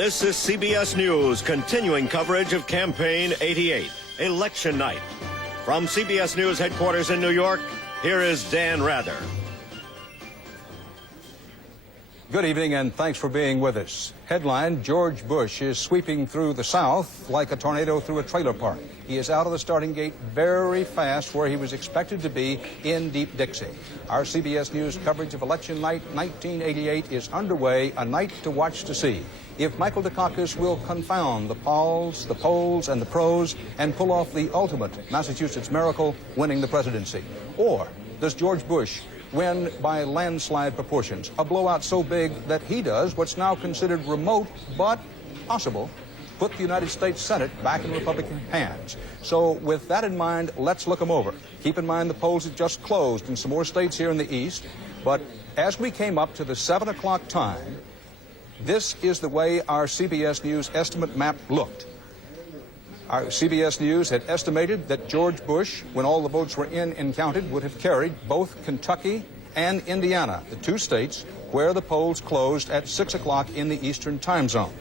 This is CBS News, continuing coverage of Campaign 88, Election Night. From CBS News headquarters in New York, here is Dan Rather. Good evening, and thanks for being with us. Headline, George Bush is sweeping through the South like a tornado through a trailer park. He is out of the starting gate very fast where he was expected to be in Deep Dixie. Our CBS News coverage of Election Night 1988 is underway, a night to watch to see if Michael Dukakis will confound the polls, and the pros, and pull off the ultimate Massachusetts miracle, winning the presidency. Or does George Bush win by landslide proportions, a blowout so big that he does what's now considered remote but possible, put the United States Senate back in Republican hands. So with that in mind, let's look them over. Keep in mind the polls have just closed in some more states here in the East, but as we came up to the 7 o'clock time, this is the way our CBS News estimate map looked. Our CBS News had estimated that George Bush, when all the votes were in and counted, would have carried both Kentucky and Indiana, the two states where the polls closed at 6 o'clock in the Eastern time zone.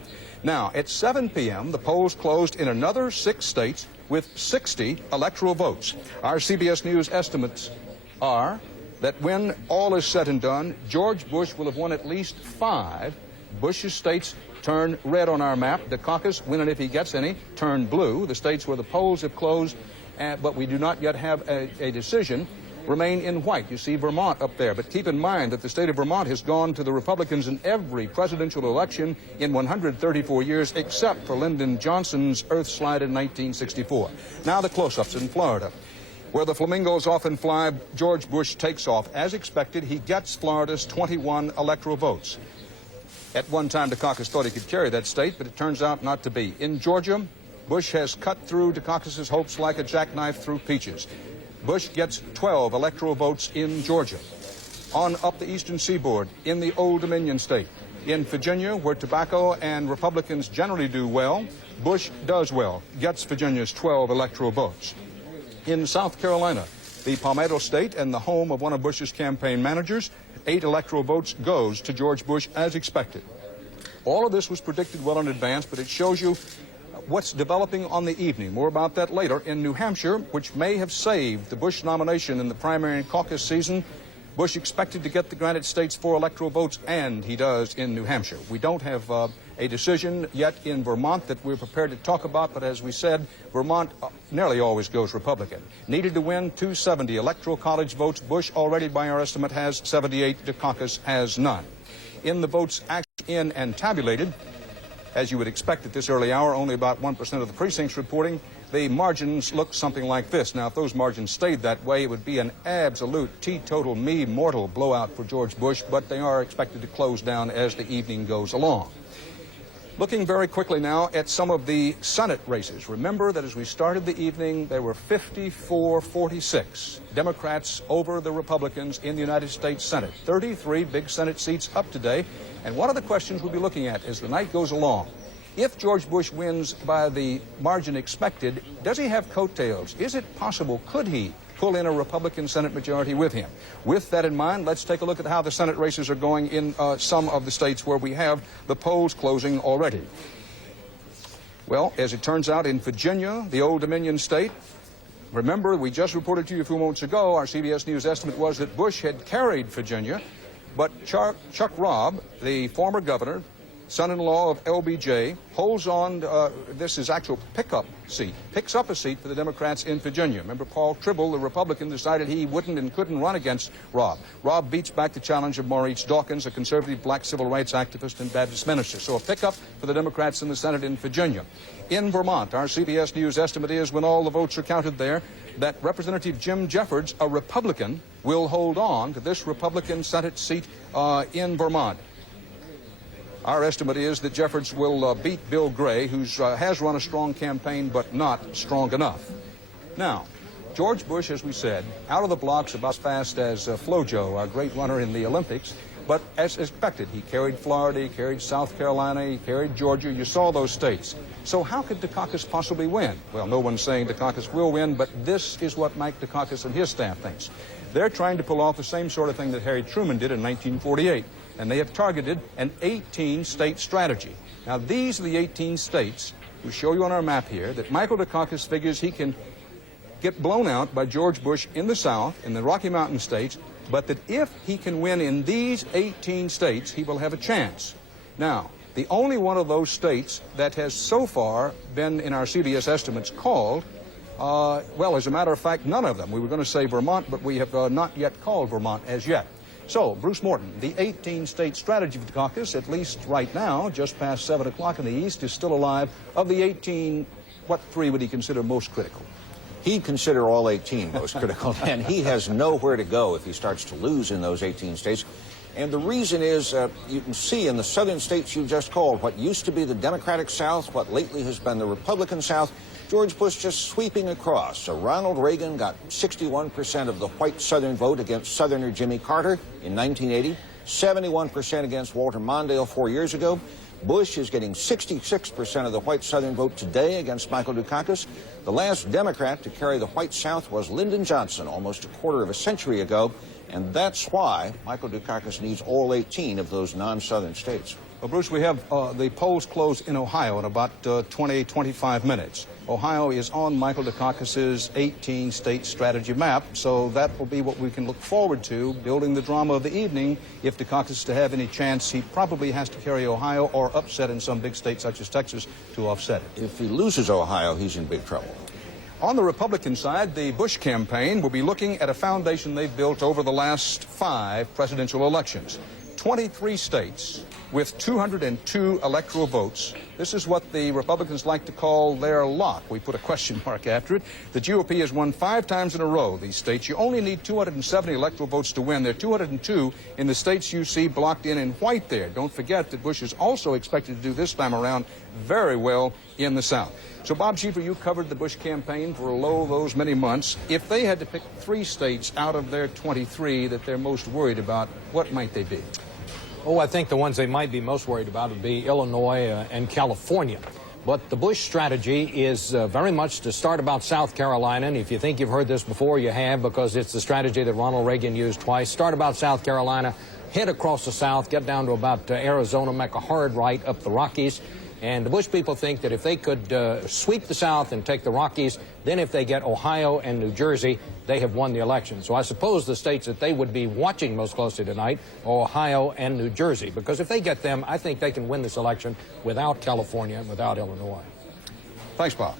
Now, at 7 p.m., the polls closed in another 6 states with 60 electoral votes. Our CBS News estimates are that when all is said and done, George Bush will have won at least 5. Bush's states turn red on our map. Dukakis, win it if he gets any, turn blue. The states where the polls have closed, but we do not yet have a decision, remain in white. You see Vermont up there. But keep in mind that the state of Vermont has gone to the Republicans in every presidential election in 134 years, except for Lyndon Johnson's earthslide in 1964. Now the close-ups in Florida. Where the flamingos often fly, George Bush takes off. As expected, he gets Florida's 21 electoral votes. At one time, Dukakis thought he could carry that state, but it turns out not to be. In Georgia, Bush has cut through Dukakis' hopes like a jackknife through peaches. Bush gets 12 electoral votes in Georgia. On up the eastern seaboard, in the Old Dominion state. In Virginia, where tobacco and Republicans generally do well, Bush does well, gets Virginia's 12 electoral votes. In South Carolina, the Palmetto state and the home of one of Bush's campaign managers, 8 electoral votes goes to George Bush as expected. All of this was predicted well in advance, but it shows you what's developing on the evening. More about that later. In New Hampshire, which may have saved the Bush nomination in the primary and caucus season, Bush expected to get the granted states 4 electoral votes, and he does in New Hampshire. We don't have a decision yet in Vermont that we're prepared to talk about, but as we said, Vermont nearly always goes Republican. Needed to win 270 electoral college votes. Bush already, by our estimate, has 78. Dukakis has none. In the votes actually in and tabulated, as you would expect at this early hour, only about 1% of the precincts reporting. The margins look something like this. Now, if those margins stayed that way, it would be an absolute teetotal, mortal blowout for George Bush, but they are expected to close down as the evening goes along. Looking very quickly now at some of the Senate races. Remember that as we started the evening, there were 54-46 Democrats over the Republicans in the United States Senate. 33 big Senate seats up today. And one of the questions we'll be looking at as the night goes along, if George Bush wins by the margin expected, does he have coattails? Is it possible, could he pull in a Republican Senate majority with him? With that in mind, let's take a look at how the Senate races are going in some of the states where we have the polls closing already. Well, as it turns out, in Virginia, the Old Dominion state, remember, we just reported to you a few moments ago, our CBS News estimate was that Bush had carried Virginia, but Chuck Robb, the former governor, son-in-law of LBJ, holds on, this is actual pickup seat, picks up a seat for the Democrats in Virginia. Remember, Paul Tribble, the Republican, decided he wouldn't and couldn't run against Robb. Robb beats back the challenge of Maurice Dawkins, a conservative black civil rights activist and Baptist minister. So a pickup for the Democrats in the Senate in Virginia. In Vermont, our CBS News estimate is, when all the votes are counted there, that Representative Jim Jeffords, a Republican, will hold on to this Republican Senate seat in Vermont. Our estimate is that Jeffords will beat Bill Gray, who has run a strong campaign but not strong enough. Now, George Bush, as we said, out of the blocks about as fast as Flojo, our great runner in the Olympics, but as expected, he carried Florida, he carried South Carolina, he carried Georgia. You saw those states. So how could Dukakis possibly win? Well, no one's saying Dukakis will win, but this is what Mike Dukakis and his staff thinks. They're trying to pull off the same sort of thing that Harry Truman did in 1948. and they have targeted an 18-state strategy. Now, these are the 18 states we show you on our map here that Michael Dukakis figures he can get blown out by George Bush in the South, in the Rocky Mountain states, but that if he can win in these 18 states, he will have a chance. Now, the only one of those states that has so far been in our CBS estimates called, well, as a matter of fact, none of them. We were going to say Vermont, but we have not yet called Vermont as yet. So, Bruce Morton, the 18-state strategy of Dukakis, at least right now, just past 7 o'clock in the East, is still alive. Of the 18, what 3 would he consider most critical? He'd consider all 18 most critical, and he has nowhere to go if he starts to lose in those 18 states. And the reason is, you can see in the southern states you just called, what used to be the Democratic South, what lately has been the Republican South, George Bush just sweeping across. So Ronald Reagan got 61% of the white Southern vote against Southerner Jimmy Carter in 1980, 71% against Walter Mondale 4 years ago. Bush is getting 66% of the white Southern vote today against Michael Dukakis. The last Democrat to carry the white South was Lyndon Johnson almost a quarter of a century ago, and that's why Michael Dukakis needs all 18 of those non-Southern states. Well, Bruce, we have the polls close in Ohio in about 25 minutes. Ohio is on Michael Dukakis's 18-state strategy map, so that will be what we can look forward to, building the drama of the evening. If Dukakis is to have any chance, he probably has to carry Ohio or upset in some big state such as Texas to offset it. If he loses Ohio, he's in big trouble. On the Republican side, the Bush campaign will be looking at a foundation they've built over the last 5 presidential elections. 23 states with 202 electoral votes. This is what the Republicans like to call their lock. We put a question mark after it. The GOP has won 5 times in a row, these states. You only need 270 electoral votes to win. There are 202 in the states you see blocked in white there. Don't forget that Bush is also expected to do this time around very well in the South. So, Bob Schieffer, you covered the Bush campaign for those many months. If they had to pick 3 states out of their 23 that they're most worried about, what might they be? Oh, I think the ones they might be most worried about would be Illinois and California. But the Bush strategy is very much to start about South Carolina. And if you think you've heard this before, you have, because it's the strategy that Ronald Reagan used twice. Start about South Carolina, head across the South, get down to about Arizona, make a hard right up the Rockies. And the Bush people think that if they could sweep the South and take the Rockies, then if they get Ohio and New Jersey, they have won the election. So I suppose the states that they would be watching most closely tonight are Ohio and New Jersey, because if they get them, I think they can win this election without California and without Illinois. Thanks, Bob.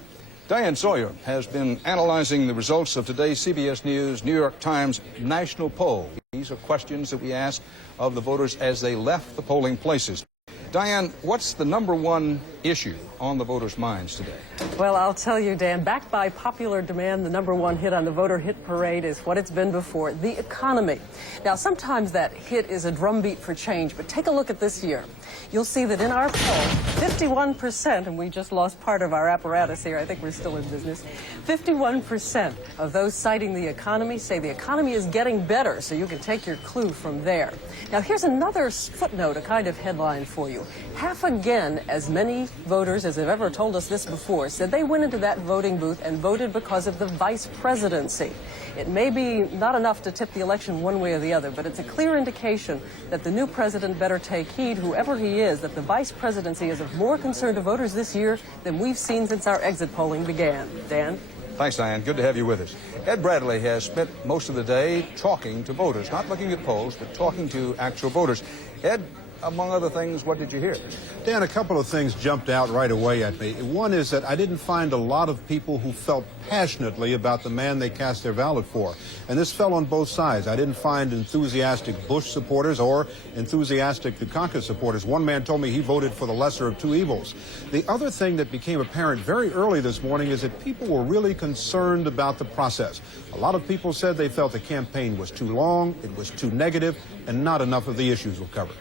Diane Sawyer has been analyzing the results of today's CBS News New York Times national poll. These are questions that we ask of the voters as they left the polling places. Diane, what's the #1 issue on the voters' minds today? Well, I'll tell you, Dan, backed by popular demand, the #1 hit on the voter hit parade is what it's been before, the economy. Now, sometimes that hit is a drumbeat for change, but take a look at this year. You'll see that in our poll, 51%, and we just lost part of our apparatus here, I think we're still in business, 51% of those citing the economy say the economy is getting better, so you can take your clue from there. Now, here's another footnote, a kind of headline for you. Half again as many voters as have ever told us this before said they went into that voting booth and voted because of the vice presidency. It may be not enough to tip the election one way or the other, but it's a clear indication that the new president better take heed, whoever he is, that the vice presidency is of more concern to voters this year than we've seen since our exit polling began. Dan? Thanks, Diane. Good to have you with us. Ed Bradley has spent most of the day talking to voters, not looking at polls, but talking to actual voters. Ed, among other things, what did you hear? Dan, a couple of things jumped out right away at me. One is that I didn't find a lot of people who felt passionately about the man they cast their ballot for. And this fell on both sides. I didn't find enthusiastic Bush supporters or enthusiastic Dukakis supporters. One man told me he voted for the lesser of 2 evils. The other thing that became apparent very early this morning is that people were really concerned about the process. A lot of people said they felt the campaign was too long, it was too negative, and not enough of the issues were covered.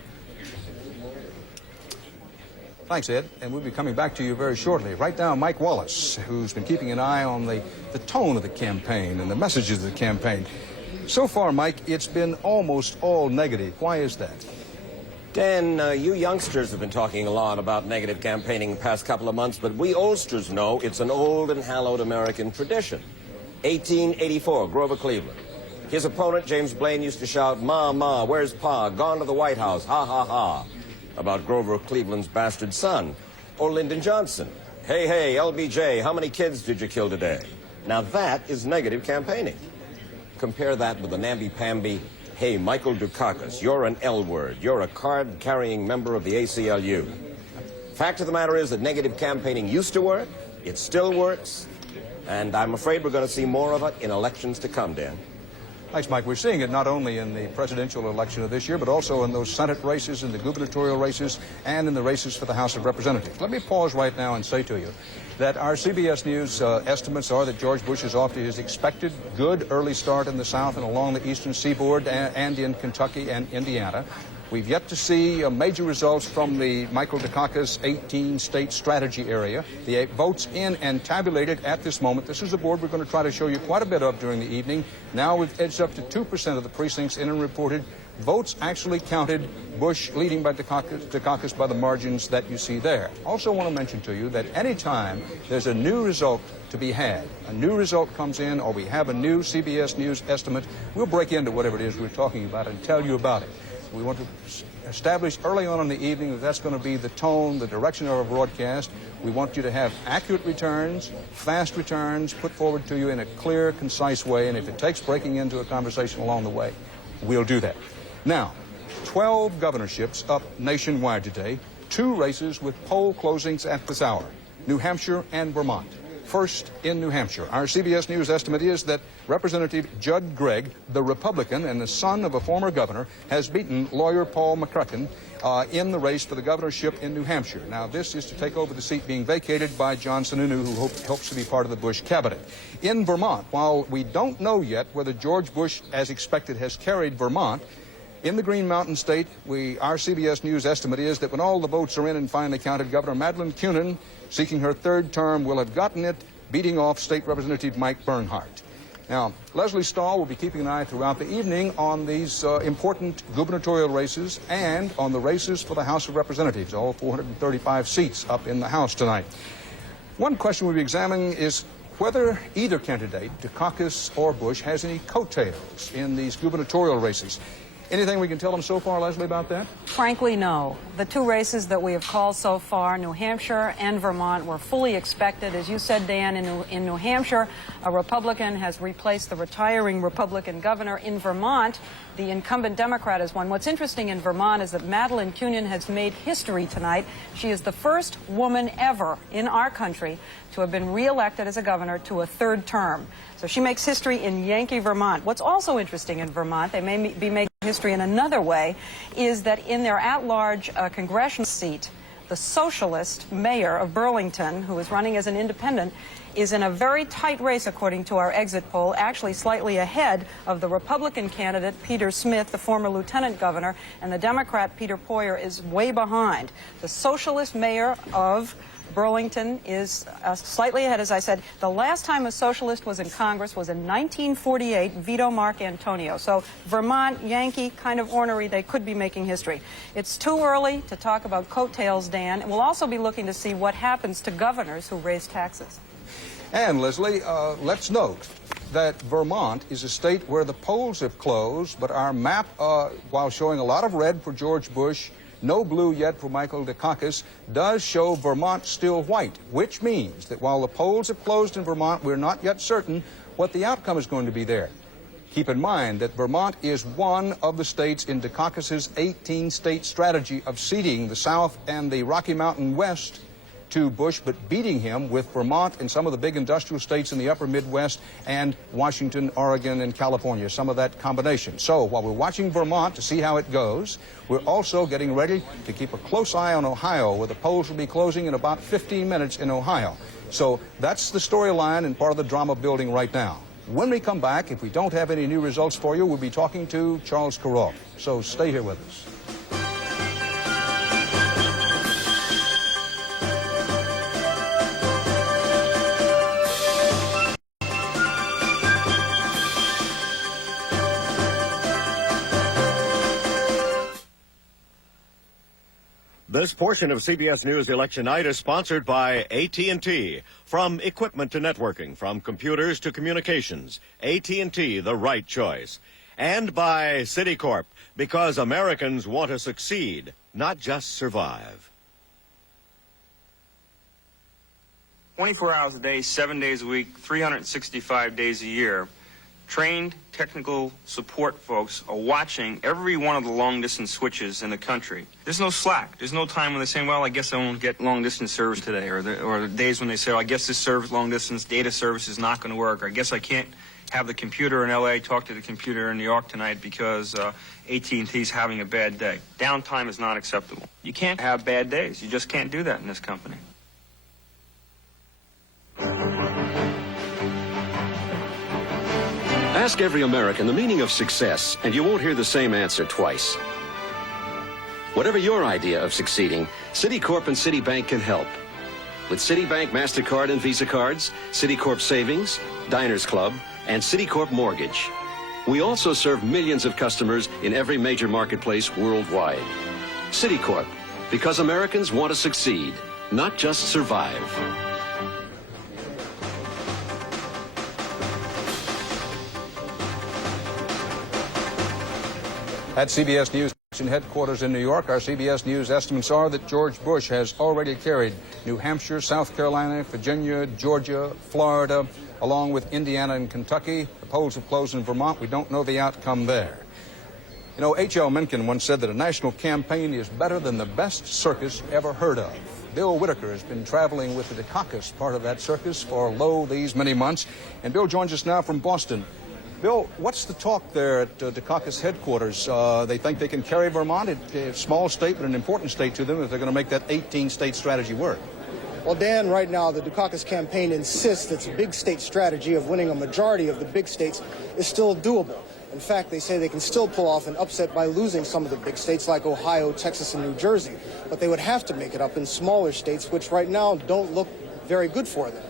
Thanks, Ed, and we'll be coming back to you very shortly. Right now, Mike Wallace, who's been keeping an eye on the tone of the campaign and the messages of the campaign. So far, Mike, it's been almost all negative. Why is that? Dan, you youngsters have been talking a lot about negative campaigning the past couple of months, but we oldsters know it's an old and hallowed American tradition. 1884, Grover Cleveland. His opponent, James Blaine, used to shout, "Ma, ma, where's Pa? Gone to the White House, ha, ha, ha," about Grover Cleveland's bastard son. Or Lyndon Johnson, "Hey, hey, LBJ, how many kids did you kill today?" Now that is negative campaigning. Compare that with the namby-pamby, "Hey, Michael Dukakis, you're an L word. You're a card-carrying member of the ACLU." Fact of the matter is that negative campaigning used to work, it still works, and I'm afraid we're going to see more of it in elections to come, Dan. Thanks, Mike. We're seeing it not only in the presidential election of this year, but also in those Senate races, in the gubernatorial races, and in the races for the House of Representatives. Let me pause right now and say to you that our CBS News estimates are that George Bush is off to his expected good early start in the South and along the eastern seaboard and in Kentucky and Indiana. We've yet to see major results from the Michael Dukakis 18-state strategy area. The votes in and tabulated at this moment. This is a board we're going to try to show you quite a bit of during the evening. Now we've edged up to 2% of the precincts in and reported. Votes actually counted, Bush leading by Dukakis by the margins that you see there. Also want to mention to you that any time there's a new result to be had, a new result comes in, or we have a new CBS News estimate, we'll break into whatever it is we're talking about and tell you about it. We want to establish early on in the evening that that's going to be the tone, the direction of our broadcast. We want you to have accurate returns, fast returns, put forward to you in a clear, concise way, and if it takes breaking into a conversation along the way, we'll do that. Now, 12 governorships up nationwide today, 2 races with poll closings at this hour, New Hampshire and Vermont. First in New Hampshire. Our CBS News estimate is that Representative Judd Gregg, the Republican and the son of a former governor, has beaten lawyer Paul McCracken in the race for the governorship in New Hampshire. Now, this is to take over the seat being vacated by John Sununu, who hopes to be part of the Bush cabinet. In Vermont, while we don't know yet whether George Bush, as expected, has carried Vermont, in the Green Mountain State, our CBS News estimate is that when all the votes are in and finally counted, Governor Madeline Kunin, seeking her 3rd term, will have gotten it, beating off State Representative Mike Bernhardt. Now, Leslie Stahl will be keeping an eye throughout the evening on these important gubernatorial races and on the races for the House of Representatives, all 435 seats up in the House tonight. One question we'll be examining is whether either candidate, Dukakis or Bush, has any coattails in these gubernatorial races. Anything we can tell them so far, Leslie, about that? Frankly, no. The 2 races that we have called so far, New Hampshire and Vermont, were fully expected. As you said, Dan, in New Hampshire, a Republican has replaced the retiring Republican governor. In Vermont, the incumbent Democrat has won. What's interesting in Vermont is that Madeline Kunin has made history tonight. She is the first woman ever in our country to have been reelected as a governor to a 3rd term. So she makes history in Yankee, Vermont. What's also interesting in Vermont, they may be making history in another way, is that in their at-large congressional seat, the socialist mayor of Burlington, who is running as an independent, is in a very tight race, according to our exit poll, actually slightly ahead of the Republican candidate, Peter Smith, the former lieutenant governor, and the Democrat, Peter Poyer, is way behind. The socialist mayor of Burlington is slightly ahead, as I said. The last time a socialist was in Congress was in 1948, Vito Marcantonio. So Vermont, Yankee, kind of ornery, they could be making history. It's too early to talk about coattails, Dan. And we'll also be looking to see what happens to governors who raise taxes. And, Leslie, let's note that Vermont is a state where the polls have closed, but our map, while showing a lot of red for George Bush, no blue yet for Michael Dukakis, does show Vermont still white, which means that while the polls have closed in Vermont, we're not yet certain what the outcome is going to be there. Keep in mind that Vermont is one of the states in Dukakis' 18-state strategy of ceding the South and the Rocky Mountain West to Bush, but beating him with Vermont and some of the big industrial states in the upper Midwest and Washington, Oregon, and California, some of that combination. So while we're watching Vermont to see how it goes, we're also getting ready to keep a close eye on Ohio, where the polls will be closing in about 15 minutes in Ohio. So that's the storyline and part of the drama building right now. When we come back, if we don't have any new results for you, we'll be talking to Charles Kuralt. So stay here with us. This portion of CBS News Election Night is sponsored by AT&T. From equipment to networking, from computers to communications, AT&T, the right choice. And by Citicorp, because Americans want to succeed, not just survive. 24 hours a day, 7 days a week, 365 days a year. Trained technical support folks are watching every one of the long-distance switches in the country. There's no slack. There's no time when they say, well, I guess I won't get long-distance service today, or the days when they say, oh, I guess this long-distance data service is not going to work, or I guess I can't have the computer in L.A. talk to the computer in New York tonight because AT&T's having a bad day. Downtime is not acceptable. You can't have bad days. You just can't do that in this company. Ask every American the meaning of success, and you won't hear the same answer twice. Whatever your idea of succeeding, Citicorp and Citibank can help. With Citibank MasterCard and Visa cards, Citicorp Savings, Diners Club, and Citicorp Mortgage. We also serve millions of customers in every major marketplace worldwide. Citicorp, because Americans want to succeed, not just survive. At CBS News headquarters in New York, our CBS News estimates are that George Bush has already carried New Hampshire, South Carolina, Virginia, Georgia, Florida, along with Indiana and Kentucky. The polls have closed in Vermont. We don't know the outcome there. You know, H.L. Mencken once said that a national campaign is better than the best circus ever heard of. Bill Whitaker has been traveling with the Dukakis, part of that circus, for these many months. And Bill joins us now from Boston. Bill, what's the talk there at Dukakis headquarters? They think they can carry Vermont, a small state, but an important state to them, if they're going to make that 18-state strategy work. Well, Dan, right now, the Dukakis campaign insists its big state strategy of winning a majority of the big states is still doable. In fact, they say they can still pull off an upset by losing some of the big states like Ohio, Texas, and New Jersey. But they would have to make it up in smaller states, which right now don't look very good for them.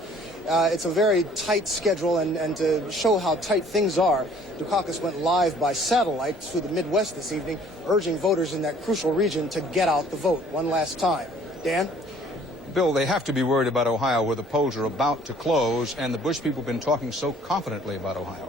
It's a very tight schedule, and to show how tight things are, Dukakis went live by satellite through the Midwest this evening, urging voters in that crucial region to get out the vote one last time. Dan? Bill, they have to be worried about Ohio, where the polls are about to close, and the Bush people have been talking so confidently about Ohio.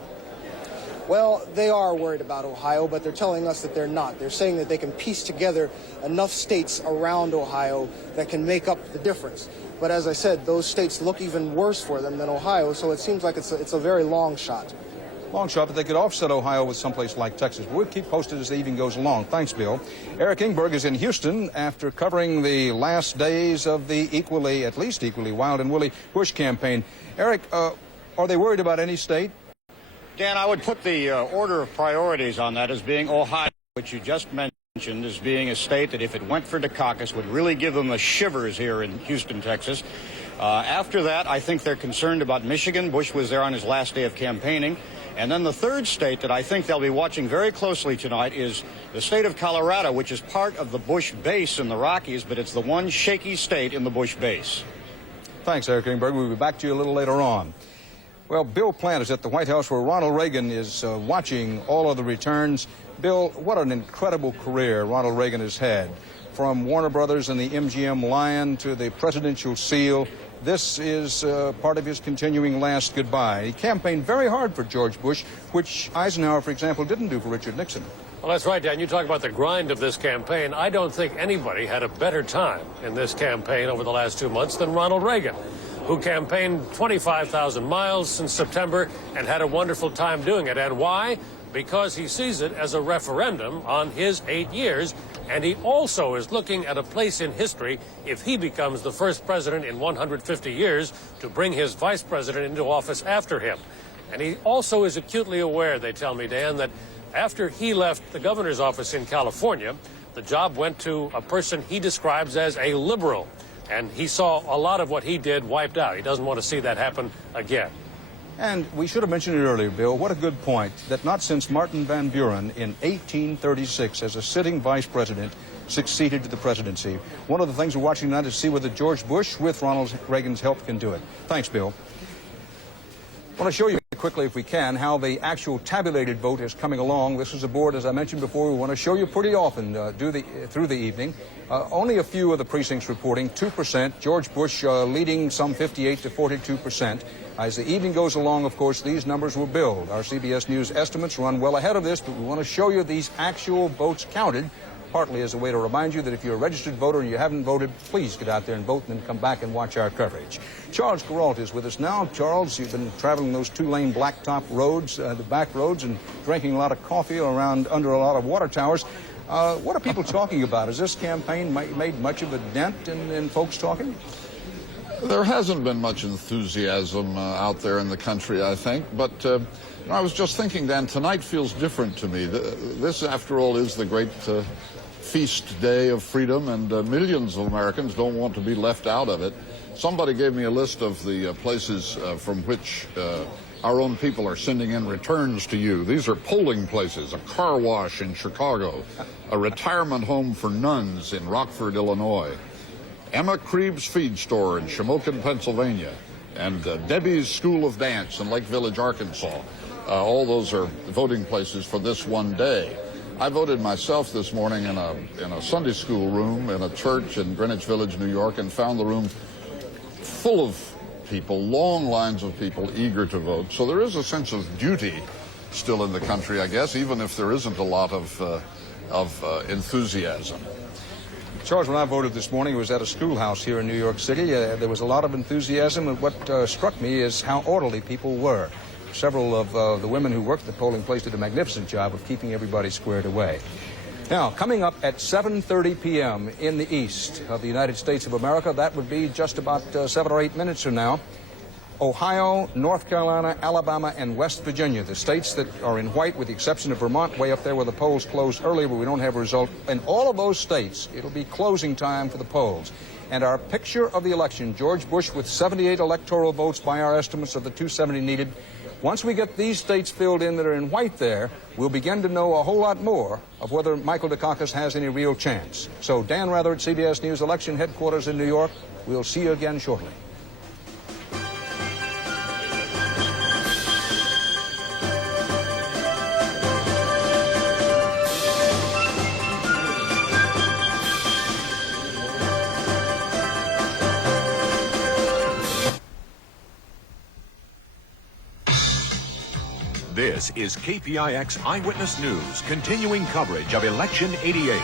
Well, they are worried about Ohio, but they're telling us that they're not. They're saying that they can piece together enough states around Ohio that can make up the difference. But as I said, those states look even worse for them than Ohio, so it seems like it's a very long shot. Long shot, but they could offset Ohio with someplace like Texas. We'll keep posted as the evening goes along. Thanks, Bill. Eric Ingberg is in Houston after covering the last days of the at least equally wild and woolly Bush campaign. Eric, are they worried about any state? Dan, I would put the order of priorities on that as being Ohio, which you just mentioned, as being a state that if it went for Dukakis would really give them the shivers here in Houston, Texas. After that, I think they're concerned about Michigan. Bush was there on his last day of campaigning. And then the third state that I think they'll be watching very closely tonight is the state of Colorado, which is part of the Bush base in the Rockies, but it's the one shaky state in the Bush base. Thanks, Eric Ingberg. We'll be back to you a little later on. Well, Bill Plant is at the White House where Ronald Reagan is watching all of the returns. Bill, what an incredible career Ronald Reagan has had. From Warner Brothers and the MGM Lion to the Presidential Seal, this is part of his continuing last goodbye. He campaigned very hard for George Bush, which Eisenhower, for example, didn't do for Richard Nixon. Well, that's right, Dan. You talk about the grind of this campaign. I don't think anybody had a better time in this campaign over the last 2 months than Ronald Reagan, who campaigned 25,000 miles since September and had a wonderful time doing it. And why? Because he sees it as a referendum on his 8 years, and he also is looking at a place in history if he becomes the first president in 150 years to bring his vice president into office after him. And he also is acutely aware, they tell me, Dan, that after he left the governor's office in California, the job went to a person he describes as a liberal. And he saw a lot of what he did wiped out. He doesn't want to see that happen again. And we should have mentioned it earlier, Bill. What a good point that not since Martin Van Buren in 1836 as a sitting vice president succeeded to the presidency. One of the things we're watching now to see whether George Bush, with Ronald Reagan's help, can do it. Thanks, Bill. I want to show you quickly, if we can, how the actual tabulated vote is coming along. This is a board, as I mentioned before, we want to show you pretty often through the evening. Only a few of the precincts reporting 2%. George Bush leading some 58 to 42%. As the evening goes along, of course, these numbers will build. Our CBS News estimates run well ahead of this, but we want to show you these actual votes counted, partly as a way to remind you that if you're a registered voter and you haven't voted, please get out there and vote and then come back and watch our coverage. Charles Gerault is with us now. Charles, you've been traveling those two-lane blacktop roads, the back roads, and drinking a lot of coffee around under a lot of water towers. What are people talking about? Has this campaign made much of a dent in folks talking? There hasn't been much enthusiasm out there in the country, I think. But I was just thinking, Dan, tonight feels different to me. This, after all, is the great feast day of freedom, and millions of Americans don't want to be left out of it. Somebody gave me a list of the places from which our own people are sending in returns to you. These are polling places: a car wash in Chicago, a retirement home for nuns in Rockford, Illinois, Emma Kreeb's feed store in Shamokin, Pennsylvania, and Debbie's School of Dance in Lake Village, Arkansas. All those are voting places for this one day. I voted myself this morning in a Sunday school room in a church in Greenwich Village, New York, and found the room full of people, long lines of people eager to vote. So there is a sense of duty still in the country, I guess, even if there isn't a lot of enthusiasm. Charles, when I voted this morning, it was at a schoolhouse here in New York City. There was a lot of enthusiasm, and what struck me is how orderly people were. Several of the women who worked at the polling place did a magnificent job of keeping everybody squared away. Now, coming up at 7:30 p.m. in the east of the United States of America, that would be just about 7 or 8 minutes from now, Ohio, North Carolina, Alabama, and West Virginia, the states that are in white with the exception of Vermont, way up there where the polls closed earlier, but we don't have a result. In all of those states, it'll be closing time for the polls. And our picture of the election, George Bush with 78 electoral votes by our estimates of the 270 needed. Once we get these states filled in that are in white there, we'll begin to know a whole lot more of whether Michael Dukakis has any real chance. So Dan Rather at CBS News Election Headquarters in New York. We'll see you again shortly. This is KPIX Eyewitness News, continuing coverage of Election 88.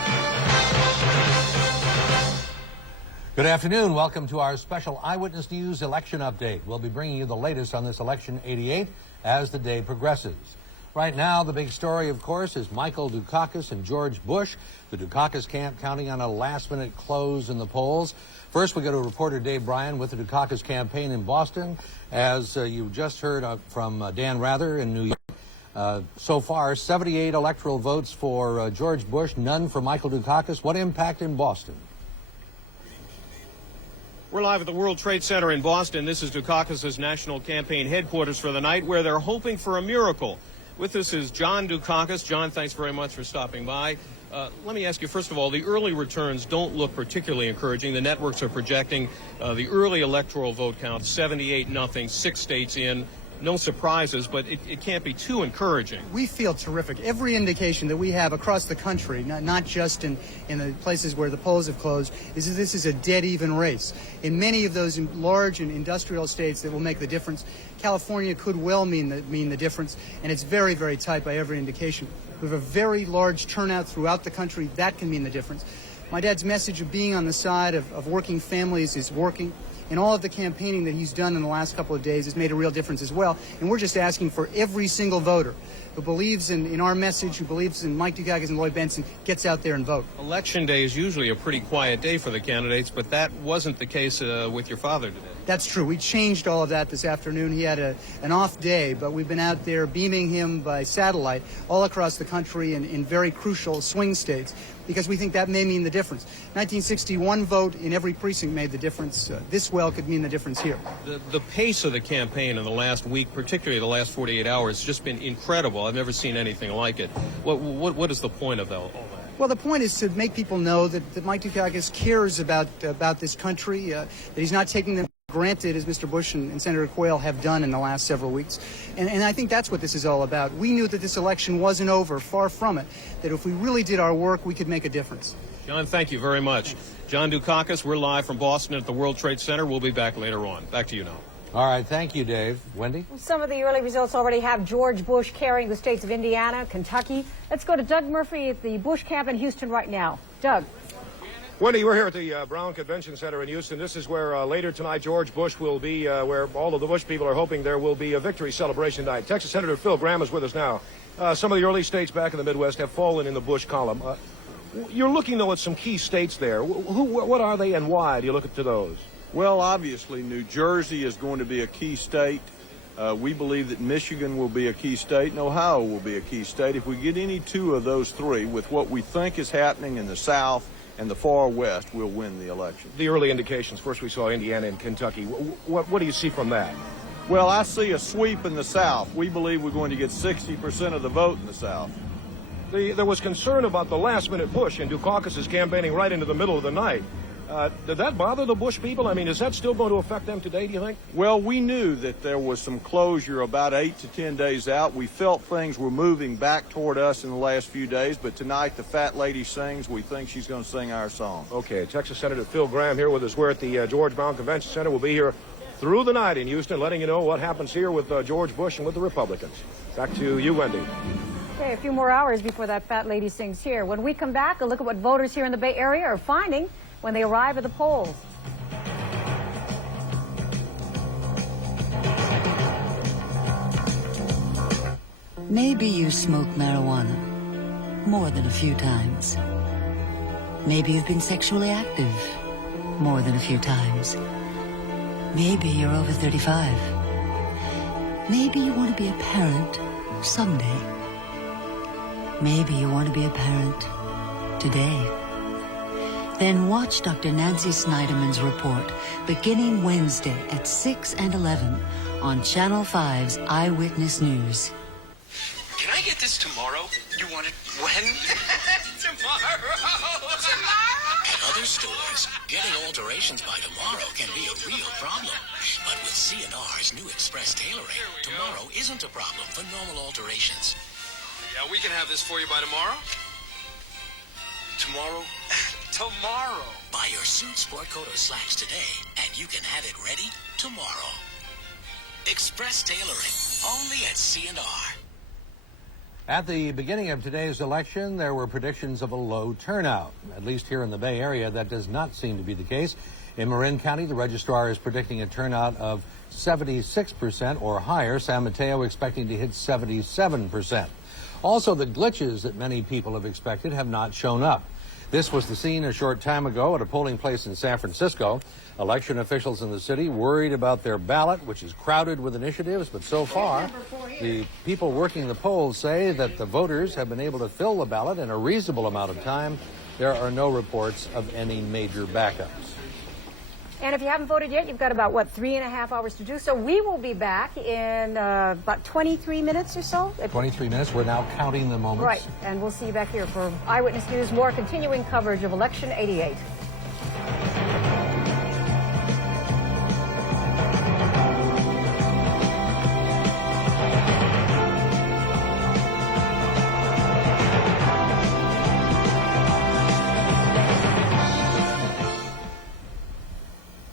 Good afternoon. Welcome to our special Eyewitness News election update. We'll be bringing you the latest on this Election 88 as the day progresses. Right now, the big story, of course, is Michael Dukakis and George Bush. The Dukakis camp counting on a last-minute close in the polls. First, we go to reporter Dave Bryan with the Dukakis campaign in Boston. As you just heard from Dan Rather in New York. So far, 78 electoral votes for George Bush, none for Michael Dukakis. What impact in Boston? We're live at the World Trade Center in Boston. This is Dukakis' national campaign headquarters for the night, where they're hoping for a miracle. With us is John Dukakis. John, thanks very much for stopping by. Let me ask you, first of all, the early returns don't look particularly encouraging. The networks are projecting the early electoral vote count, 78-0, 6 states in. No surprises, but it can't be too encouraging. We feel terrific. Every indication that we have across the country, not just in the places where the polls have closed, is that this is a dead-even race. In many of those large and industrial states that will make the difference, California could well mean the difference, and it's very, very tight by every indication. We have a very large turnout throughout the country. That can mean the difference. My dad's message of being on the side of working families is working. And all of the campaigning that he's done in the last couple of days has made a real difference as well. And we're just asking for every single voter who believes in our message, who believes in Mike Dukakis and Lloyd Bentsen, gets out there and vote. Election day is usually a pretty quiet day for the candidates, but that wasn't the case with your father today. That's true. We changed all of that this afternoon. He had an off day, but we've been out there beaming him by satellite all across the country in very crucial swing states, because we think that may mean the difference. 1961 vote in every precinct made the difference. This well could mean the difference here. The pace of the campaign in the last week, particularly the last 48 hours, has just been incredible. I've never seen anything like it. What is the point of all that? Well, the point is to make people know that Mike Dukakis cares about this country, that he's not taking them for granted, as Mr. Bush and Senator Quayle have done in the last several weeks. And I think that's what this is all about. We knew that this election wasn't over, far from it, that if we really did our work, we could make a difference. John, thank you very much. John Dukakis, we're live from Boston at the World Trade Center. We'll be back later on. Back to you now. All right, thank you, Dave. Wendy? Some of the early results already have George Bush carrying the states of Indiana, Kentucky. Let's go to Doug Murphy at the Bush camp in Houston right now. Doug. Wendy, we're here at the Brown Convention Center in Houston. This is where later tonight George Bush will be, where all of the Bush people are hoping there will be a victory celebration night. Texas Senator Phil Gramm is with us now. Some of the early states back in the Midwest have fallen in the Bush column. You're looking, though, at some key states there. What are they and why do you look to those? Well, obviously, New Jersey is going to be a key state. We believe that Michigan will be a key state and Ohio will be a key state. If we get any two of those three with what we think is happening in the South and the far West, we'll win the election. The early indications, first we saw Indiana and Kentucky. What do you see from that? Well, I see a sweep in the South. We believe we're going to get 60% of the vote in the South. There was concern about the last-minute push, and Dukakis is campaigning right into the middle of the night. Did that bother the Bush people? I mean, is that still going to affect them today, do you think? Well, we knew that there was some closure about 8 to 10 days out. We felt things were moving back toward us in the last few days, but tonight the fat lady sings. We think she's going to sing our song. Okay, Texas Senator Phil Gramm here with us. We're at the George Brown Convention Center. We'll be here through the night in Houston, letting you know what happens here with George Bush and with the Republicans. Back to you, Wendy. Okay, a few more hours before that fat lady sings here. When we come back, a look at what voters here in the Bay Area are finding when they arrive at the polls. Maybe you smoke marijuana more than a few times. Maybe you've been sexually active more than a few times. Maybe you're over 35. Maybe you want to be a parent someday. Maybe you want to be a parent today. Then watch Dr. Nancy Snyderman's report beginning Wednesday at 6 and 11 on Channel 5's Eyewitness News. Can I get this tomorrow? You want it when? Tomorrow! At other stores, getting alterations by tomorrow can be a real problem. But with C&R's new Express tailoring, tomorrow isn't a problem for normal alterations. Yeah, we can have this for you by tomorrow. Tomorrow? Tomorrow! Buy your suit, sport coat, or slacks today, and you can have it ready tomorrow. Express tailoring, only at C&R. At the beginning of today's election, there were predictions of a low turnout. At least here in the Bay Area, that does not seem to be the case. In Marin County, the registrar is predicting a turnout of 76% or higher. San Mateo expecting to hit 77%. Also, the glitches that many people have expected have not shown up. This was the scene a short time ago at a polling place in San Francisco. Election officials in the city worried about their ballot, which is crowded with initiatives, but so far, the people working the polls say that the voters have been able to fill the ballot in a reasonable amount of time. There are no reports of any major backups. And if you haven't voted yet, you've got about, 3.5 hours to do so. We will be back in about 23 minutes or so. 23 minutes. We're now counting the moments. Right. And we'll see you back here for Eyewitness News, more continuing coverage of Election 88.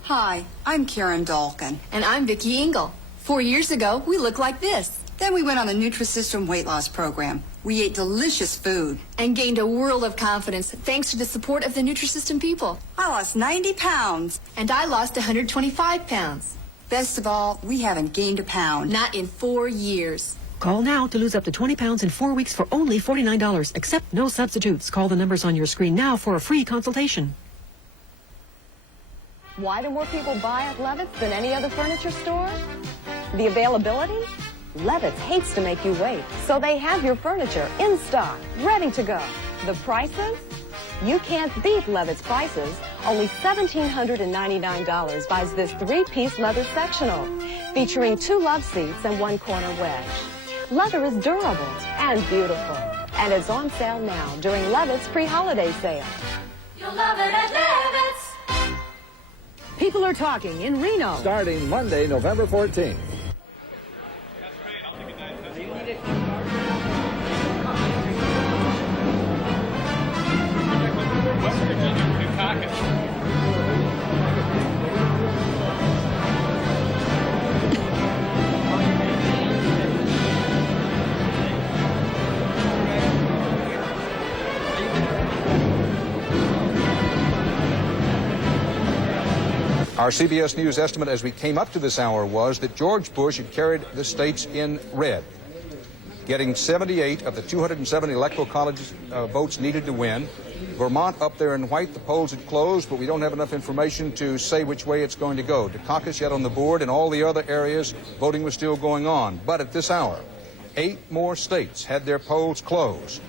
Hi, I'm Karen Dalkin. And I'm Vicki Engel. 4 years ago, we looked like this. Then we went on the Nutrisystem weight loss program. We ate delicious food. And gained a world of confidence thanks to the support of the Nutrisystem people. I lost 90 pounds. And I lost 125 pounds. Best of all, we haven't gained a pound. Not in 4 years. Call now to lose up to 20 pounds in 4 weeks for only $49. Accept no substitutes. Call the numbers on your screen now for a free consultation. Why do more people buy at Levitt's than any other furniture store? The availability? Levitt's hates to make you wait, so they have your furniture in stock, ready to go. The prices? You can't beat Levitt's prices. Only $1,799 buys this 3-piece leather sectional, featuring 2 love seats and 1 corner wedge. Leather is durable and beautiful, and it's on sale now during Levitt's pre-holiday sale. You'll love it at Levitt's. People Are Talking in Reno. Starting Monday, November 14th. Our CBS News estimate as we came up to this hour was that George Bush had carried the states in red, getting 78 of the 270 electoral college votes needed to win. Vermont up there in white, the polls had closed, but we don't have enough information to say which way it's going to go. Dukakis yet on the board, and all the other areas, voting was still going on. But at this hour, 8 more states had their polls closed.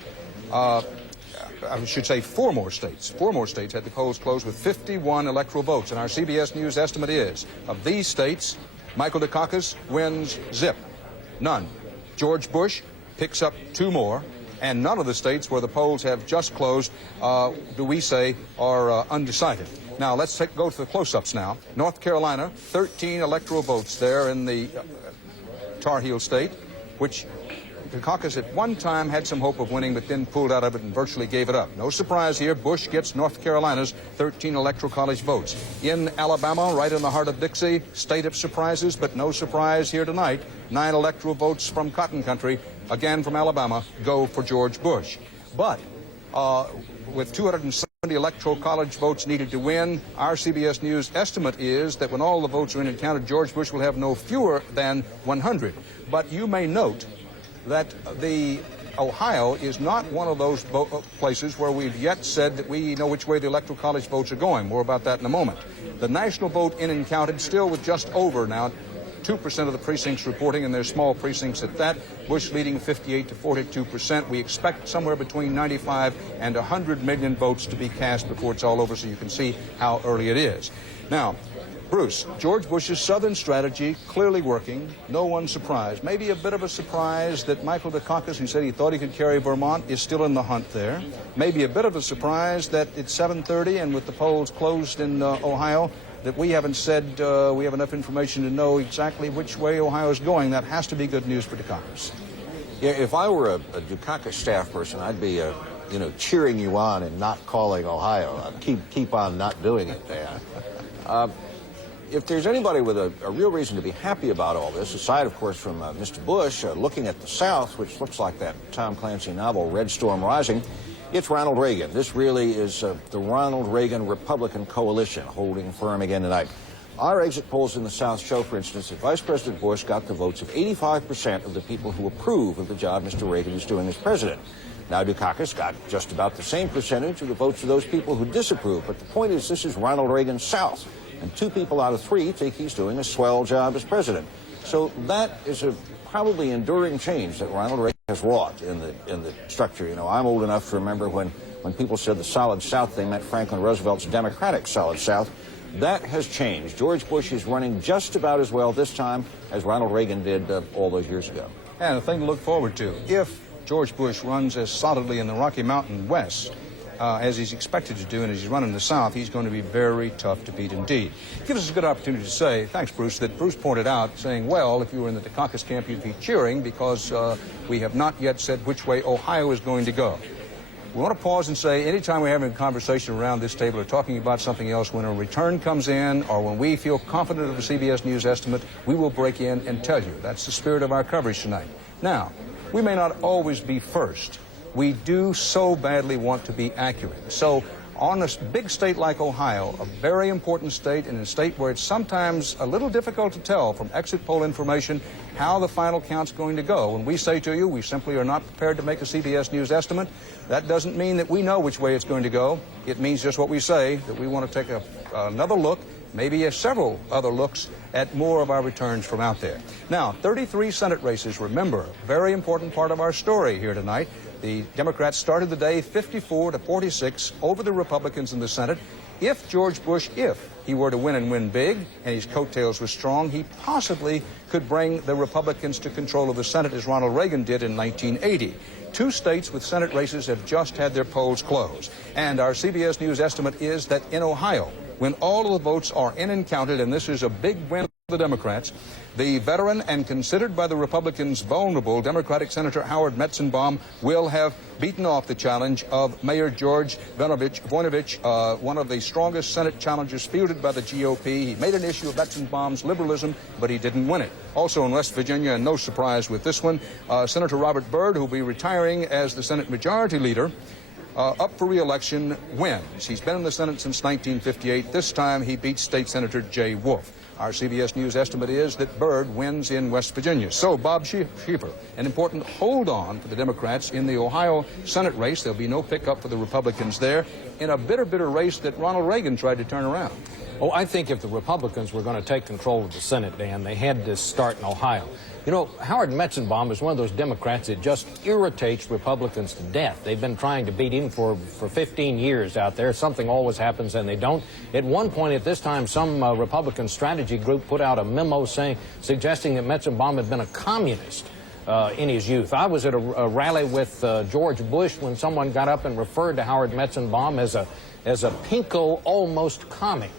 I should say 4 more states. 4 more states had the polls closed with 51 electoral votes. And our CBS News estimate is, of these states, Michael Dukakis wins zip. None. George Bush picks up 2 more. And none of the states where the polls have just closed, do we say, are undecided. Now, let's go to the close-ups now. North Carolina, 13 electoral votes there in the Tar Heel state, which Dukakis at one time had some hope of winning, but then pulled out of it and virtually gave it up. No surprise here, Bush gets North Carolina's 13 electoral college votes. In Alabama, right in the heart of Dixie, state of surprises, but no surprise here tonight. 9 electoral votes from Cotton Country, again from Alabama, go for George Bush. But with 270 electoral college votes needed to win, our CBS News estimate is that when all the votes are in and counted, George Bush will have no fewer than 100. But you may note that the Ohio is not one of those places where we've yet said that we know which way the electoral college votes are going. More about that in a moment. The national vote in and counted, still with just over now 2% of the precincts reporting, and they're small precincts at that. Bush leading 58 to 42%. We expect somewhere between 95 and 100 million votes to be cast before it's all over, so you can see how early it is. Now, Bruce, George Bush's Southern strategy clearly working. No one surprised. Maybe a bit of a surprise that Michael Dukakis, who said he thought he could carry Vermont, is still in the hunt there. Maybe a bit of a surprise that it's 7:30 and with the polls closed in Ohio, that we haven't said we have enough information to know exactly which way Ohio is going. That has to be good news for Dukakis. Yeah, if I were a Dukakis staff person, I'd be cheering you on and not calling Ohio. I'd keep on not doing it there. If there's anybody with a real reason to be happy about all this, aside, of course, from Mr. Bush, looking at the South, which looks like that Tom Clancy novel, Red Storm Rising, it's Ronald Reagan. This really is the Ronald Reagan Republican coalition holding firm again tonight. Our exit polls in the South show, for instance, that Vice President Bush got the votes of 85% of the people who approve of the job Mr. Reagan is doing as president. Now, Dukakis got just about the same percentage of the votes of those people who disapprove. But the point is, this is Ronald Reagan's South. And 2 people out of 3 think he's doing a swell job as president. So that is a probably enduring change that Ronald Reagan has wrought in the structure. You know, I'm old enough to remember when people said the Solid South, they meant Franklin Roosevelt's Democratic Solid South. That has changed. George Bush is running just about as well this time as Ronald Reagan did all those years ago. And a thing to look forward to. If George Bush runs as solidly in the Rocky Mountain West as he's expected to do, and as he's running the South, he's going to be very tough to beat indeed. It gives us a good opportunity to say, thanks, Bruce, that Bruce pointed out, saying, well, if you were in the Dukakis camp, you'd be cheering because we have not yet said which way Ohio is going to go. We want to pause and say, anytime we're having a conversation around this table or talking about something else, when a return comes in or when we feel confident of the CBS News estimate, we will break in and tell you. That's the spirit of our coverage tonight. Now, we may not always be first. We do so badly want to be accurate. So on a big state like Ohio, a very important state, and a state where it's sometimes a little difficult to tell from exit poll information how the final count's going to go. When we say to you, we simply are not prepared to make a CBS News estimate, that doesn't mean that we know which way it's going to go. It means just what we say, that we want to take another look, maybe several other looks at more of our returns from out there. Now, 33 Senate races, remember, very important part of our story here tonight. The Democrats started the day 54 to 46 over the Republicans in the Senate. If George Bush, if he were to win and win big, and his coattails were strong, he possibly could bring the Republicans to control of the Senate as Ronald Reagan did in 1980. 2 states with Senate races have just had their polls closed. And our CBS News estimate is that in Ohio, when all of the votes are in and counted, and this is a big win for the Democrats, the veteran and considered by the Republicans vulnerable Democratic Senator Howard Metzenbaum will have beaten off the challenge of Mayor George Voinovich, one of the strongest Senate challengers fielded by the GOP. He made an issue of Metzenbaum's liberalism, but he didn't win it. Also in West Virginia, and no surprise with this one, Senator Robert Byrd, who will be retiring as the Senate Majority Leader, up for re-election, wins. He's been in the Senate since 1958. This time he beats State Senator Jay Wolf. Our CBS News estimate is that Byrd wins in West Virginia. So, Bob Schieffer, an important hold-on for the Democrats in the Ohio Senate race. There'll be no pickup for the Republicans there in a bitter race that Ronald Reagan tried to turn around. Oh, I think if the Republicans were going to take control of the Senate, Dan, they had to start in Ohio. You know, Howard Metzenbaum is one of those Democrats that just irritates Republicans to death. They've been trying to beat him for 15 years out there. Something always happens and they don't. At one point at this time, some Republican strategy group put out a memo suggesting that Metzenbaum had been a communist in his youth. I was at a rally with George Bush when someone got up and referred to Howard Metzenbaum as a pinko almost comic.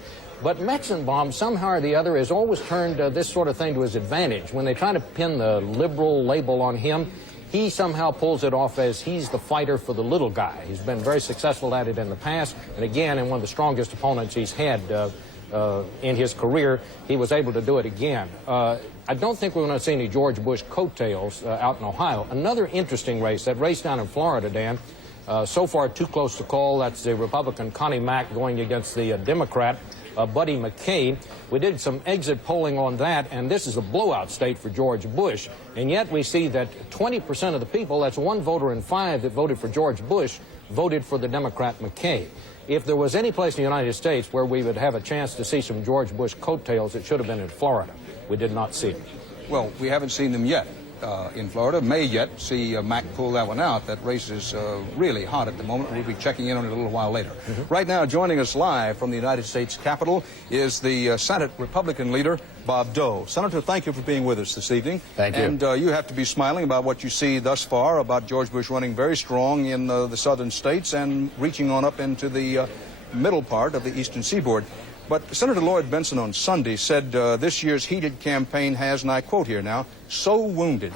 But Metzenbaum, somehow or the other, has always turned this sort of thing to his advantage. When they try to pin the liberal label on him, he somehow pulls it off as he's the fighter for the little guy. He's been very successful at it in the past, and again, in one of the strongest opponents he's had in his career, he was able to do it again. I don't think we're going to see any George Bush coattails out in Ohio. Another interesting race, that race down in Florida, Dan, so far too close to call. That's the Republican Connie Mack going against the Democrat Buddy McKay. We did some exit polling on that, and this is a blowout state for George Bush. And yet we see that 20% of the people, that's one voter in 5 that voted for George Bush, voted for the Democrat McKay. If there was any place in the United States where we would have a chance to see some George Bush coattails, it should have been in Florida. We did not see them. Well, we haven't seen them yet. In Florida, may yet see Mack pull that one out. That race is really hot at the moment. We'll be checking in on it a little while later. Right now, joining us live from the United States Capitol is the Senate Republican leader, Bob Dole. Senator, thank you for being with us this evening. Thank you. And you have to be smiling about what you see thus far about George Bush running very strong in the southern states and reaching on up into the middle part of the eastern seaboard. But Senator Lloyd Bentsen on Sunday said this year's heated campaign has, and I quote here now, so wounded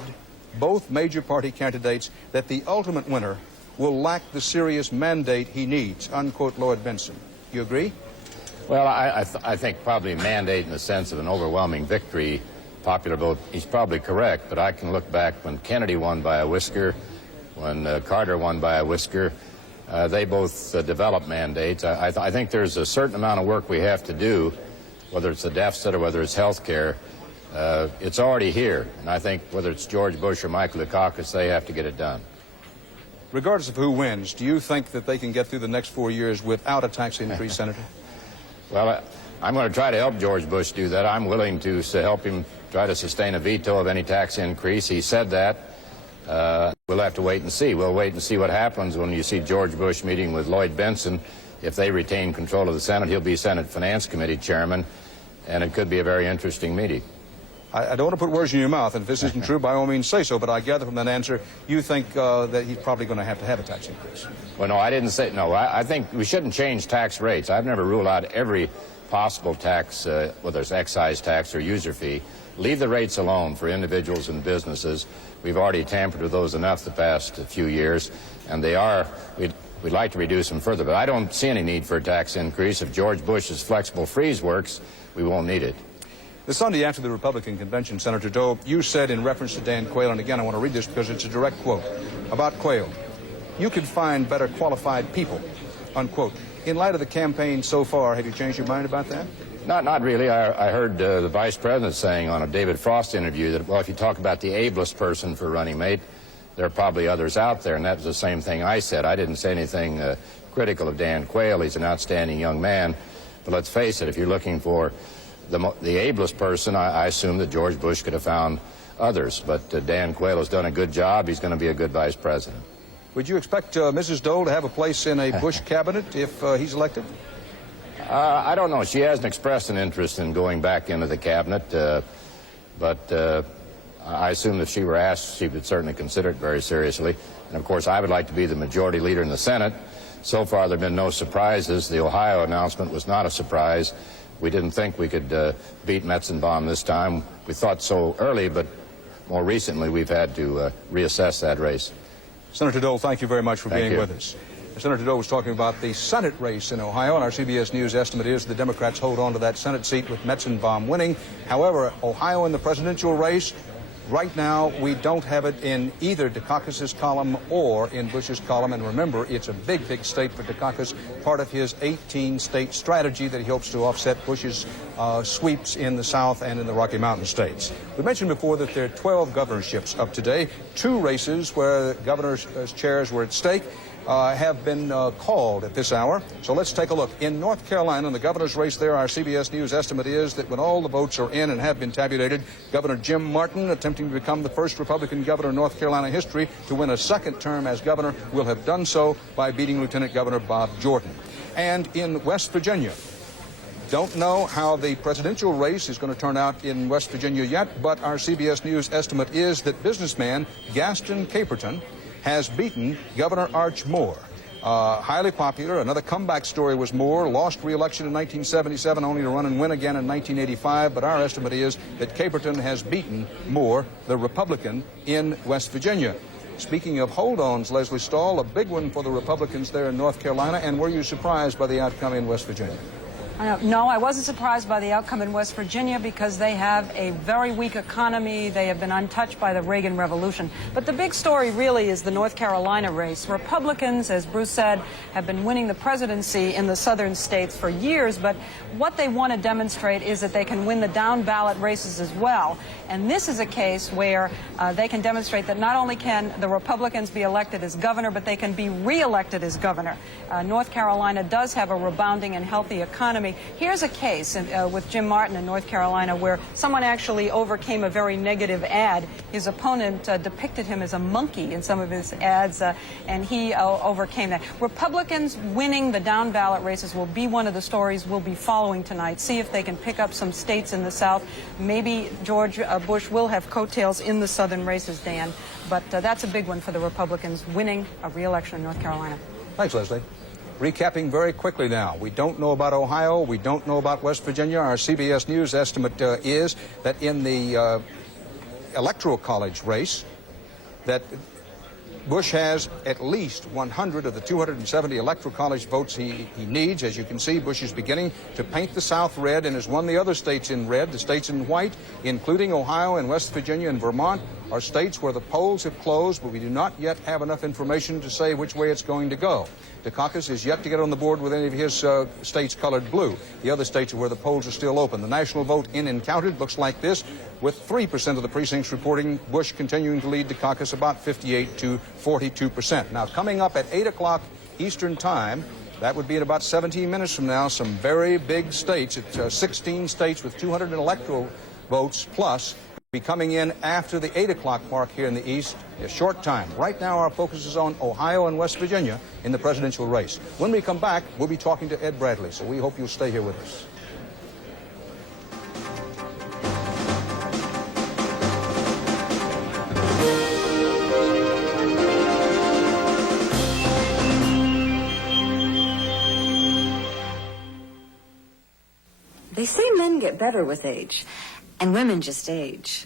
both major party candidates that the ultimate winner will lack the serious mandate he needs, unquote Lloyd Bentsen. You agree? Well, I think probably mandate in the sense of an overwhelming victory, popular vote, he's probably correct, but I can look back when Kennedy won by a whisker, when Carter won by a whisker. They both developed mandates. I think there's a certain amount of work we have to do, whether it's the deficit or whether it's health care. It's already here, and I think whether it's George Bush or Michael Dukakis, they have to get it done. Regardless of who wins, do you think that they can get through the next 4 years without a tax increase, Senator? Well, I'm going to try to help George Bush do that. I'm willing to help him try to sustain a veto of any tax increase. He said that. We'll have to wait and see. We'll wait and see what happens when you see George Bush meeting with Lloyd Bentsen. If they retain control of the Senate, he'll be Senate Finance Committee chairman, and it could be a very interesting meeting. I don't want to put words in your mouth, and if this isn't true, by all means say so, but I gather from that answer you think that he's probably going to have a tax increase. Well, no, I didn't say, no, I think we shouldn't change tax rates. I've never ruled out every possible tax, whether it's excise tax or user fee. Leave the rates alone for individuals and businesses. We've already tampered with those enough the past few years, and we'd like to reduce them further, but I don't see any need for a tax increase. If George Bush's flexible freeze works, we won't need it. The Sunday after the Republican convention, Senator Dole, you said in reference to Dan Quayle, and again I want to read this because it's a direct quote, about Quayle, you could find better qualified people, unquote. In light of the campaign so far, have you changed your mind about that? Not really. I heard the Vice President saying on a David Frost interview that, well, if you talk about the ablest person for running mate, there are probably others out there, and that was the same thing I said. I didn't say anything critical of Dan Quayle. He's an outstanding young man. But let's face it, if you're looking for the ablest person, I assume that George Bush could have found others. But Dan Quayle has done a good job. He's going to be a good Vice President. Would you expect Mrs. Dole to have a place in a Bush cabinet if he's elected? I don't know. She hasn't expressed an interest in going back into the cabinet, but I assume if she were asked, she would certainly consider it very seriously. And of course, I would like to be the majority leader in the Senate. So far, there have been no surprises. The Ohio announcement was not a surprise. We didn't think we could beat Metzenbaum this time. We thought so early, but more recently, we've had to reassess that race. Senator Dole, thank you very much for being with us. Senator Dole was talking about the Senate race in Ohio, and our CBS News estimate is the Democrats hold on to that Senate seat with Metzenbaum winning. However, Ohio in the presidential race, right now, we don't have it in either Dukakis's column or in Bush's column. And remember, it's a big, big state for Dukakis, part of his 18-state strategy that he hopes to offset Bush's sweeps in the South and in the Rocky Mountain states. We mentioned before that there are 12 governorships up today. 2 races where governors' chairs were at stake have been called at this hour. So let's take a look. In North Carolina, in the governor's race there, our CBS News estimate is that when all the votes are in and have been tabulated, Governor Jim Martin, attempting to become the first Republican governor in North Carolina history to win a second term as governor, will have done so by beating Lieutenant Governor Bob Jordan. And in West Virginia, don't know how the presidential race is going to turn out in West Virginia yet, but our CBS News estimate is that businessman Gaston Caperton has beaten Governor Arch Moore. Highly popular. Another comeback story was Moore. Lost re-election in 1977, only to run and win again in 1985. But our estimate is that Caperton has beaten Moore, the Republican, in West Virginia. Speaking of hold-ons, Leslie Stahl, a big one for the Republicans there in North Carolina. And were you surprised by the outcome in West Virginia? No, I wasn't surprised by the outcome in West Virginia because they have a very weak economy. They have been untouched by the Reagan Revolution. But the big story really is the North Carolina race. Republicans, as Bruce said, have been winning the presidency in the southern states for years, but what they want to demonstrate is that they can win the down-ballot races as well. And this is a case where they can demonstrate that not only can the Republicans be elected as governor, but they can be re-elected as governor. North Carolina does have a rebounding and healthy economy. Here's a case with Jim Martin in North Carolina where someone actually overcame a very negative ad. His opponent depicted him as a monkey in some of his ads, and he overcame that. Republicans winning the down-ballot races will be one of the stories we'll be following tonight. See if they can pick up some states in the South. Maybe George Bush will have coattails in the southern races, Dan, but that's a big one for the Republicans, winning a re-election in North Carolina. Thanks, Leslie. Recapping very quickly now. We don't know about Ohio. We don't know about West Virginia. Our CBS News estimate is that in the Electoral College race, that Bush has at least 100 of the 270 Electoral College votes he needs. As you can see, Bush is beginning to paint the South red and has won the other states in red. The states in white, including Ohio and West Virginia and Vermont, are states where the polls have closed, but we do not yet have enough information to say which way it's going to go. Dukakis is yet to get on the board with any of his states colored blue. The other states are where the polls are still open. The national vote in and counted looks like this, with 3% of the precincts reporting Bush continuing to lead Dukakis about 58 to 42%. Now, coming up at 8 o'clock Eastern Time, that would be in about 17 minutes from now, some very big states. It's 16 states with 200 electoral votes plus be coming in after the 8 o'clock mark here in the East in a short time. Right now, our focus is on Ohio and West Virginia in the presidential race. When we come back, we'll be talking to Ed Bradley, so we hope you'll stay here with us. They say men get better with age, and women just age.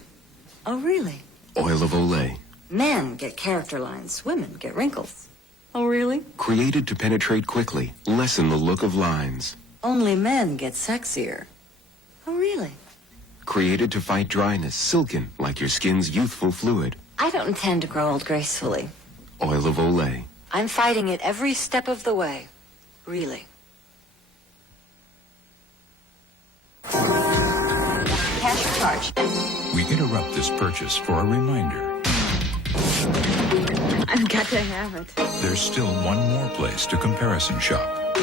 Oh, really? Oil of Olay. Men get character lines, women get wrinkles. Oh, really? Created to penetrate quickly, lessen the look of lines. Only men get sexier. Oh, really? Created to fight dryness, silken, like your skin's youthful fluid. I don't intend to grow old gracefully. Oil of Olay. I'm fighting it every step of the way. Really. Cash or charge? We interrupt this purchase for a reminder. I've got to have it. There's still one more place to comparison shop. I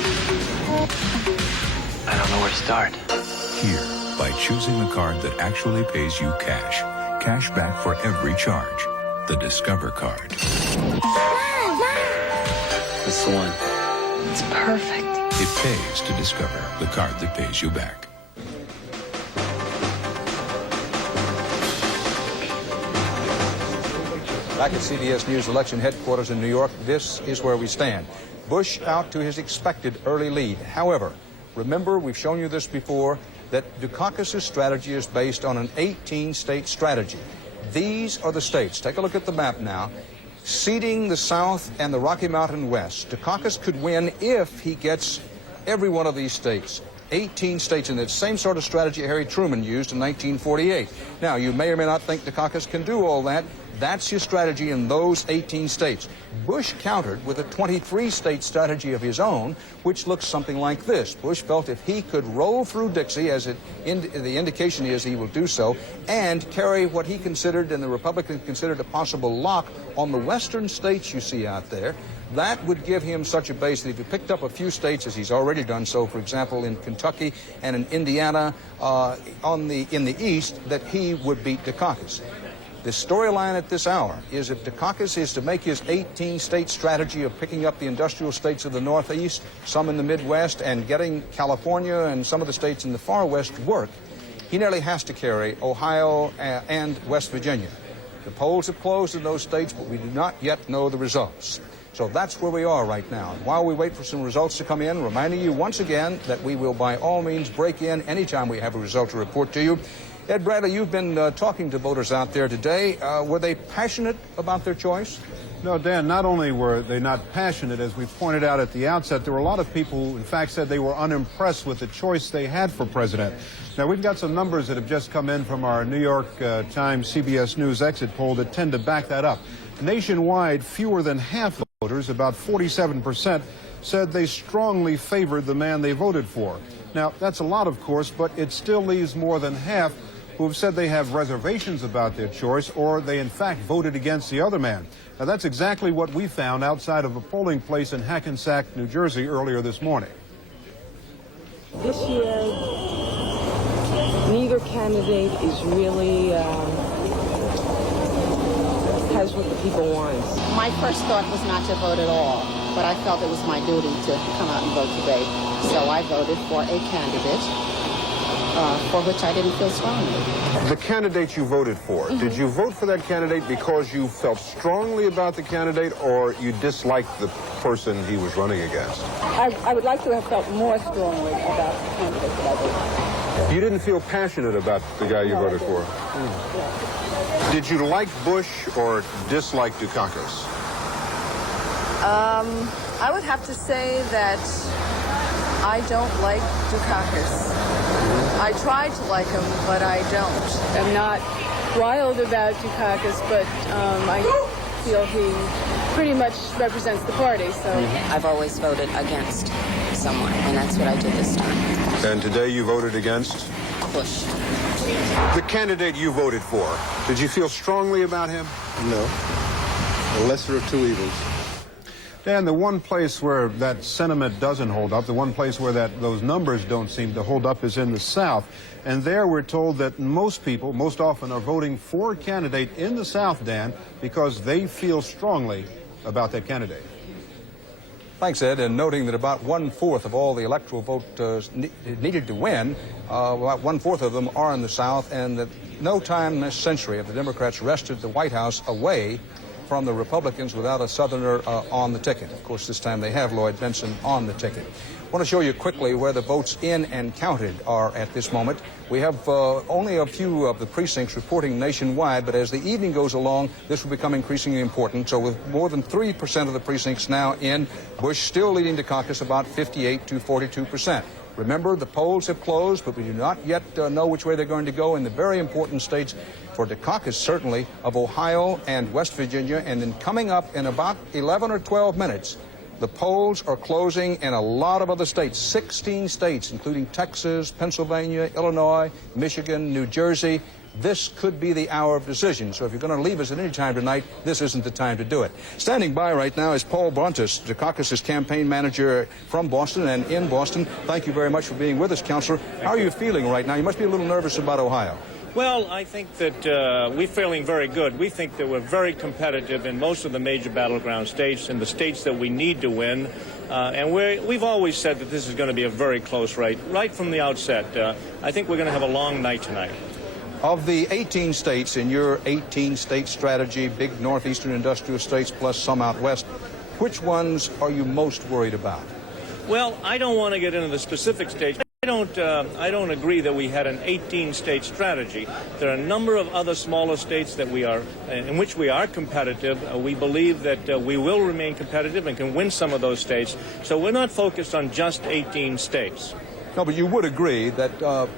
don't know where to start. Here, by choosing the card that actually pays you cash. Cash back for every charge. The Discover card. This one. It's perfect. It pays to Discover, the card that pays you back. Back at CBS News election headquarters in New York, this is where we stand. Bush out to his expected early lead. However, remember, we've shown you this before, that Dukakis' strategy is based on an 18-state strategy. These are the states. Take a look at the map now. Seeding the South and the Rocky Mountain West. Dukakis could win if he gets every one of these states. 18 states in that same sort of strategy Harry Truman used in 1948. Now, you may or may not think Dukakis can do all that. That's his strategy in those 18 states. Bush countered with a 23-state strategy of his own, which looks something like this. Bush felt if he could roll through Dixie, as the indication is he will do so, and carry what he considered and the Republicans considered a possible lock on the western states you see out there, that would give him such a base that if he picked up a few states, as he's already done so, for example, in Kentucky and in Indiana in the east, that he would beat Dukakis. The storyline at this hour is if Dukakis is to make his 18-state strategy of picking up the industrial states of the Northeast, some in the Midwest, and getting California and some of the states in the far West work, he nearly has to carry Ohio and West Virginia. The polls have closed in those states, but we do not yet know the results. So that's where we are right now. While we wait for some results to come in, reminding you once again that we will by all means break in anytime we have a result to report to you. Ed Bradley, you've been talking to voters out there today. Were they passionate about their choice? No, Dan, not only were they not passionate, as we pointed out at the outset, there were a lot of people who, in fact, said they were unimpressed with the choice they had for president. Now, we've got some numbers that have just come in from our New York Times CBS News exit poll that tend to back that up. Nationwide, fewer than half of voters, about 47%, said they strongly favored the man they voted for. Now, that's a lot, of course, but it still leaves more than half who have said they have reservations about their choice or they, in fact, voted against the other man. Now, that's exactly what we found outside of a polling place in Hackensack, New Jersey, earlier this morning. This year, neither candidate is really has what the people want. My first thought was not to vote at all, but I felt it was my duty to come out and vote today. So I voted for a candidate for which I didn't feel strongly. The candidate you voted for, did you vote for that candidate because you felt strongly about the candidate or you disliked the person he was running against? I would like to have felt more strongly about the candidate that I voted for. You didn't feel passionate about the guy you voted for? Yeah. Did you like Bush or dislike Dukakis? I would have to say that I don't like Dukakis. I tried to like him, but I don't. I'm not wild about Dukakis, but I feel he pretty much represents the party, so. I've always voted against someone, and that's what I did this time. And today you voted against? Bush. The candidate you voted for, did you feel strongly about him? No. The lesser of two evils. Dan, the one place where that sentiment doesn't hold up, the one place where those numbers don't seem to hold up is in the South. And there we're told that most people, most often, are voting for a candidate in the South, Dan, because they feel strongly about that candidate. Thanks, Ed. And noting that about 1/4 of all the electoral vote needed to win, about 1/4 of them are in the South, and that no time this century have the Democrats wrested the White House away from the Republicans without a Southerner on the ticket. Of course, this time they have Lloyd Bentsen on the ticket. I want to show you quickly where the votes in and counted are at this moment. We have only a few of the precincts reporting nationwide, but as the evening goes along, this will become increasingly important. So with more than 3% of the precincts now in, Bush still leading Dukakis about 58 to 42%. Remember, the polls have closed, but we do not yet know which way they're going to go in the very important states for Dukakis, certainly, of Ohio and West Virginia. And then coming up in about 11 or 12 minutes, the polls are closing in a lot of other states, 16 states, including Texas, Pennsylvania, Illinois, Michigan, New Jersey. This could be the hour of decision. So if you're going to leave us at any time tonight, this isn't the time to do it. Standing by right now is Paul Brontis, Dukakis' campaign manager from Boston and in Boston. Thank you very much for being with us, Counselor. How are you feeling right now? You must be a little nervous about Ohio. Well, I think that we're feeling very good. We think that we're very competitive in most of the major battleground states and the states that we need to win. And we've always said that this is going to be a very close race, right from the outset. I think we're going to have a long night tonight. Of the 18 states in your 18-state strategy, big northeastern industrial states plus some out west, which ones are you most worried about? Well, I don't want to get into the specific states. I don't agree that we had an 18-state strategy. There are a number of other smaller states that in which we are competitive. We believe that we will remain competitive and can win some of those states. So we're not focused on just 18 states. No, but you would agree that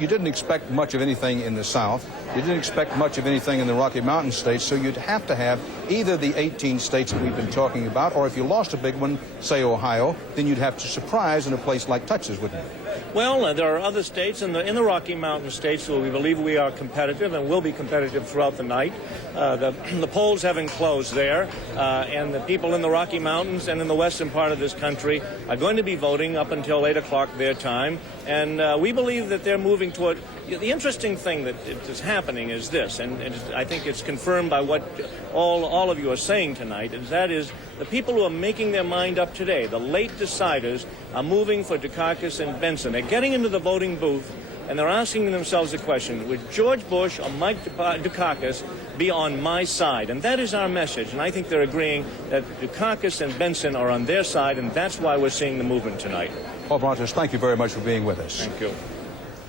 you didn't expect much of anything in the South. You didn't expect much of anything in the Rocky Mountain states, so you'd have to have either the 18 states that we've been talking about, or if you lost a big one, say Ohio, then you'd have to surprise in a place like Texas, wouldn't you? Well, there are other states in the Rocky Mountain states where we believe we are competitive and will be competitive throughout the night. The polls haven't closed there, and the people in the Rocky Mountains and in the western part of this country are going to be voting up until 8 o'clock their time, and we believe that they're moving toward... The interesting thing that is happening is this, and I think it's confirmed by what all of you are saying tonight, is that is the people who are making their mind up today, the late deciders, are moving for Dukakis and Benson. They're getting into the voting booth, and they're asking themselves the question, would George Bush or Mike Dukakis be on my side? And that is our message, and I think they're agreeing that Dukakis and Benson are on their side, and that's why we're seeing the movement tonight. Paul Brontes, thank you very much for being with us. Thank you.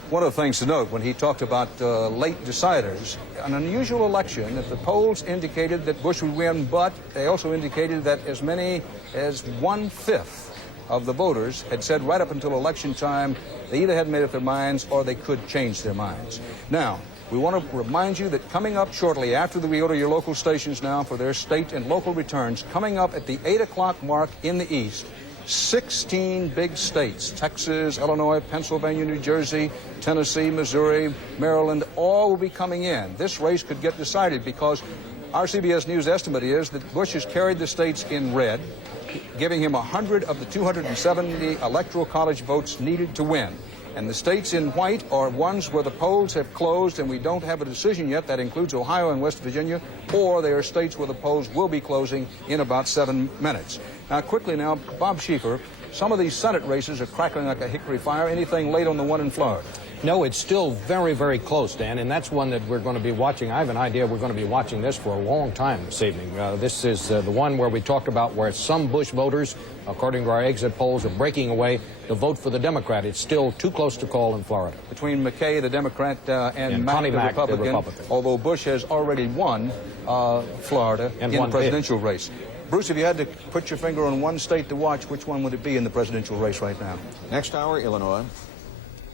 One of the things to note when he talked about late deciders, an unusual election, that the polls indicated that Bush would win, but they also indicated that as many as 1/5 of the voters had said right up until election time they either hadn't made up their minds or they could change their minds. Now, we want to remind you that coming up shortly after we go to your local stations now for their state and local returns, coming up at the 8 o'clock mark in the East, 16 big states, Texas, Illinois, Pennsylvania, New Jersey, Tennessee, Missouri, Maryland, all will be coming in. This race could get decided because our CBS News estimate is that Bush has carried the states in red, giving him 100 of the 270 electoral college votes needed to win. And the states in white are ones where the polls have closed and we don't have a decision yet. That includes Ohio and West Virginia, or they are states where the polls will be closing in about 7 minutes. Now, quickly now, Bob Schieffer, some of these Senate races are crackling like a hickory fire. Anything late on the one in Florida? No, it's still very, very close, Dan, and that's one that we're going to be watching. I have an idea we're going to be watching this for a long time this evening. This is the one where we talked about where some Bush voters, according to our exit polls, are breaking away to vote for the Democrat. It's still too close to call in Florida. Between McKay, the Democrat, and Mack, the Republican, although Bush has already won Florida in the presidential race. Bruce, if you had to put your finger on one state to watch, which one would it be in the presidential race right now? Next hour, Illinois.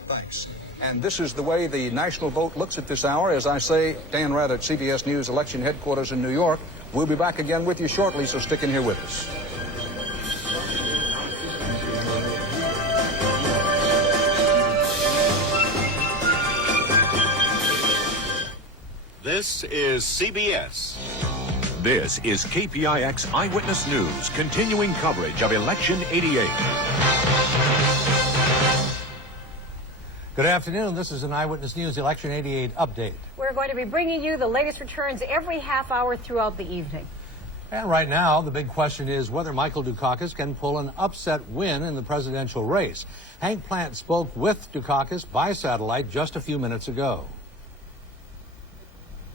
Thanks. And this is the way the national vote looks at this hour. As I say, Dan Rather at CBS News election headquarters in New York. We'll be back again with you shortly, so stick in here with us. This is CBS. This is KPIX Eyewitness News, continuing coverage of Election 88. Good afternoon. This is an Eyewitness News Election 88 update. We're going to be bringing you the latest returns every half hour throughout the evening. And right now, the big question is whether Michael Dukakis can pull an upset win in the presidential race. Hank Plant spoke with Dukakis by satellite just a few minutes ago.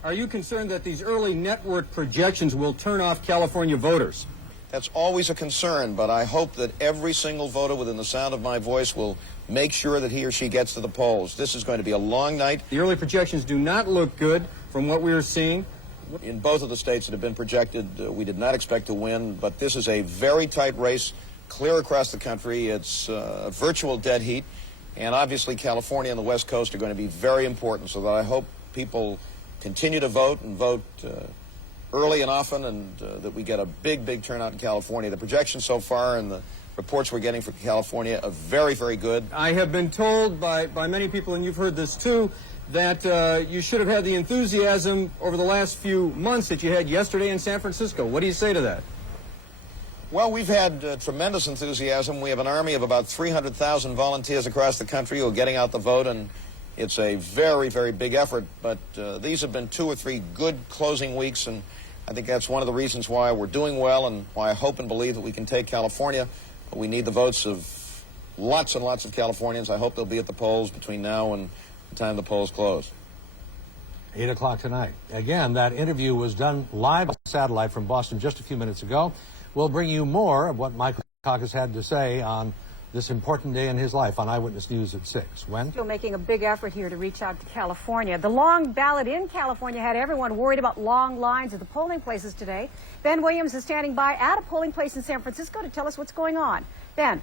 Are you concerned that these early network projections will turn off California voters? That's always a concern, but I hope that every single voter within the sound of my voice will make sure that he or she gets to the polls. This is going to be a long night. The early projections do not look good from what we are seeing. In both of the states that have been projected, we did not expect to win, but this is a very tight race, clear across the country. It's a virtual dead heat, and obviously California and the West Coast are going to be very important, so that I hope people continue to vote and vote early and often, and that we get a big, big turnout in California. The projections so far and the reports we're getting from California are very, very good. I have been told by many people, and you've heard this too, that you should have had the enthusiasm over the last few months that you had yesterday in San Francisco. What do you say to that? Well, we've had tremendous enthusiasm. We have an army of about 300,000 volunteers across the country who are getting out the vote, and it's a very, very big effort. But these have been 2 or 3 good closing weeks, and I think that's one of the reasons why we're doing well and why I hope and believe that we can take California. But we need the votes of lots and lots of Californians. I hope they'll be at the polls between now and the time the polls close. 8 o'clock tonight. Again, that interview was done live on satellite from Boston just a few minutes ago. We'll bring you more of what Michael Dukakis had to say on this important day in his life on Eyewitness News at 6. When? Still making a big effort here to reach out to California. The long ballot in California had everyone worried about long lines at the polling places today. Ben Williams is standing by at a polling place in San Francisco to tell us what's going on. Ben.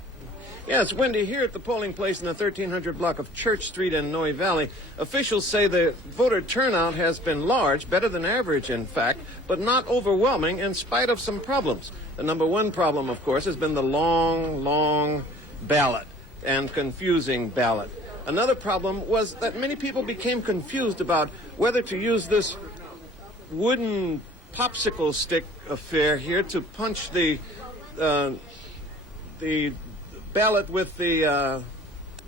Yeah, it's windy here at the polling place in the 1300 block of Church Street in Noe Valley. Officials say the voter turnout has been large, better than average, in fact, but not overwhelming in spite of some problems. The number one problem, of course, has been the long ballot and confusing ballot. Another problem was that many people became confused about whether to use this wooden popsicle stick affair here to punch the ballot with the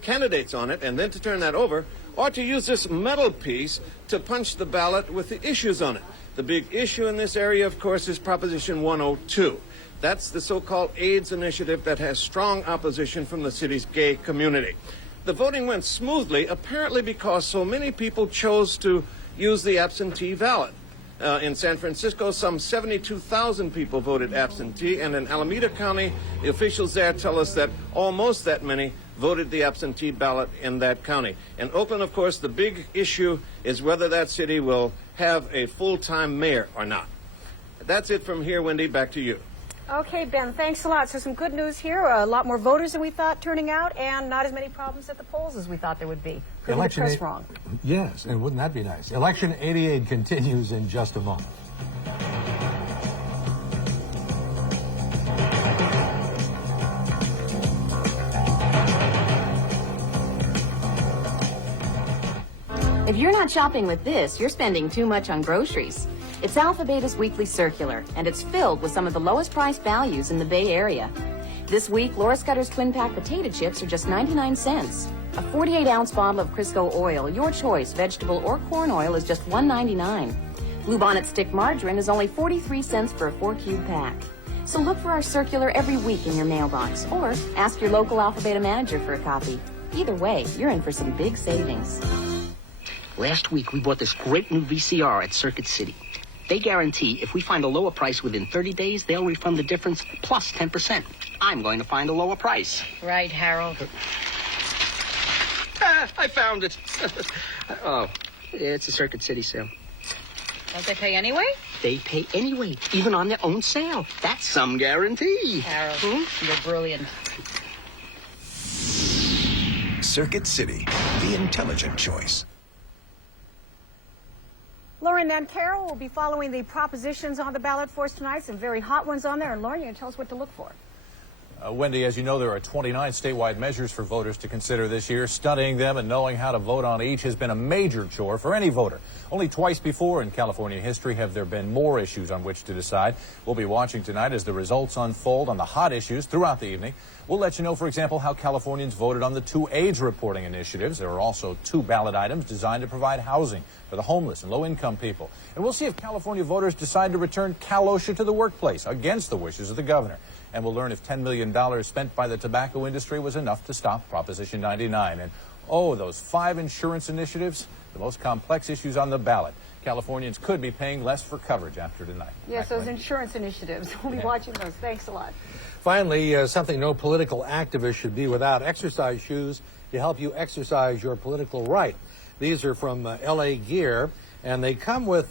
candidates on it and then to turn that over, or to use this metal piece to punch the ballot with the issues on it. The big issue in this area, of course, is Proposition 102. That's the so-called AIDS initiative that has strong opposition from the city's gay community. The voting went smoothly, apparently because so many people chose to use the absentee ballot. In San Francisco, some 72,000 people voted absentee, and in Alameda County, the officials there tell us that almost that many voted the absentee ballot in that county. In Oakland, of course, the big issue is whether that city will have a full-time mayor or not. That's it from here, Wendy. Back to you. Okay, Ben, thanks a lot. So some good news here. A lot more voters than we thought turning out, and not as many problems at the polls as we thought there would be. Proving the press wrong. Yes, and wouldn't that be nice? Election 88 continues in just a moment. If you're not shopping with this, you're spending too much on groceries. It's Alpha Beta's weekly circular, and it's filled with some of the lowest priced values in the Bay Area. This week, Laura Scudder's Twin Pack potato chips are just 99 cents. A 48-ounce bottle of Crisco oil, your choice, vegetable or corn oil, is just $1.99. Bluebonnet stick margarine is only 43 cents for a 4-cube pack. So look for our circular every week in your mailbox, or ask your local Alpha Beta manager for a copy. Either way, you're in for some big savings. Last week, we bought this great new VCR at Circuit City. They guarantee if we find a lower price within 30 days, they'll refund the difference plus 10%. I'm going to find a lower price. Right, Harold. I found it. Oh, it's a Circuit City sale. Don't they pay anyway? They pay anyway, even on their own sale. That's some guarantee. Harold, you're brilliant. Circuit City, the intelligent choice. Lauren Mancaro will be following the propositions on the ballot for us tonight. Some very hot ones on there. And Lauren, you can tell us what to look for. Wendy, as you know, there are 29 statewide measures for voters to consider this year. Studying them and knowing how to vote on each has been a major chore for any voter. Only twice before in California history have there been more issues on which to decide. We'll be watching tonight as the results unfold on the hot issues throughout the evening. We'll let you know, for example, how Californians voted on the 2 age reporting initiatives. There are also 2 ballot items designed to provide housing for the homeless and low-income people. And we'll see if California voters decide to return Cal OSHA to the workplace against the wishes of the governor. And we'll learn if $10 million spent by the tobacco industry was enough to stop Proposition 99. And, oh, those 5 insurance initiatives, the most complex issues on the ballot. Californians could be paying less for coverage after tonight. Yes, those insurance initiatives. We'll be watching those. Thanks a lot. Finally, something no political activist should be without: exercise shoes to help you exercise your political right. These are from LA Gear, and they come with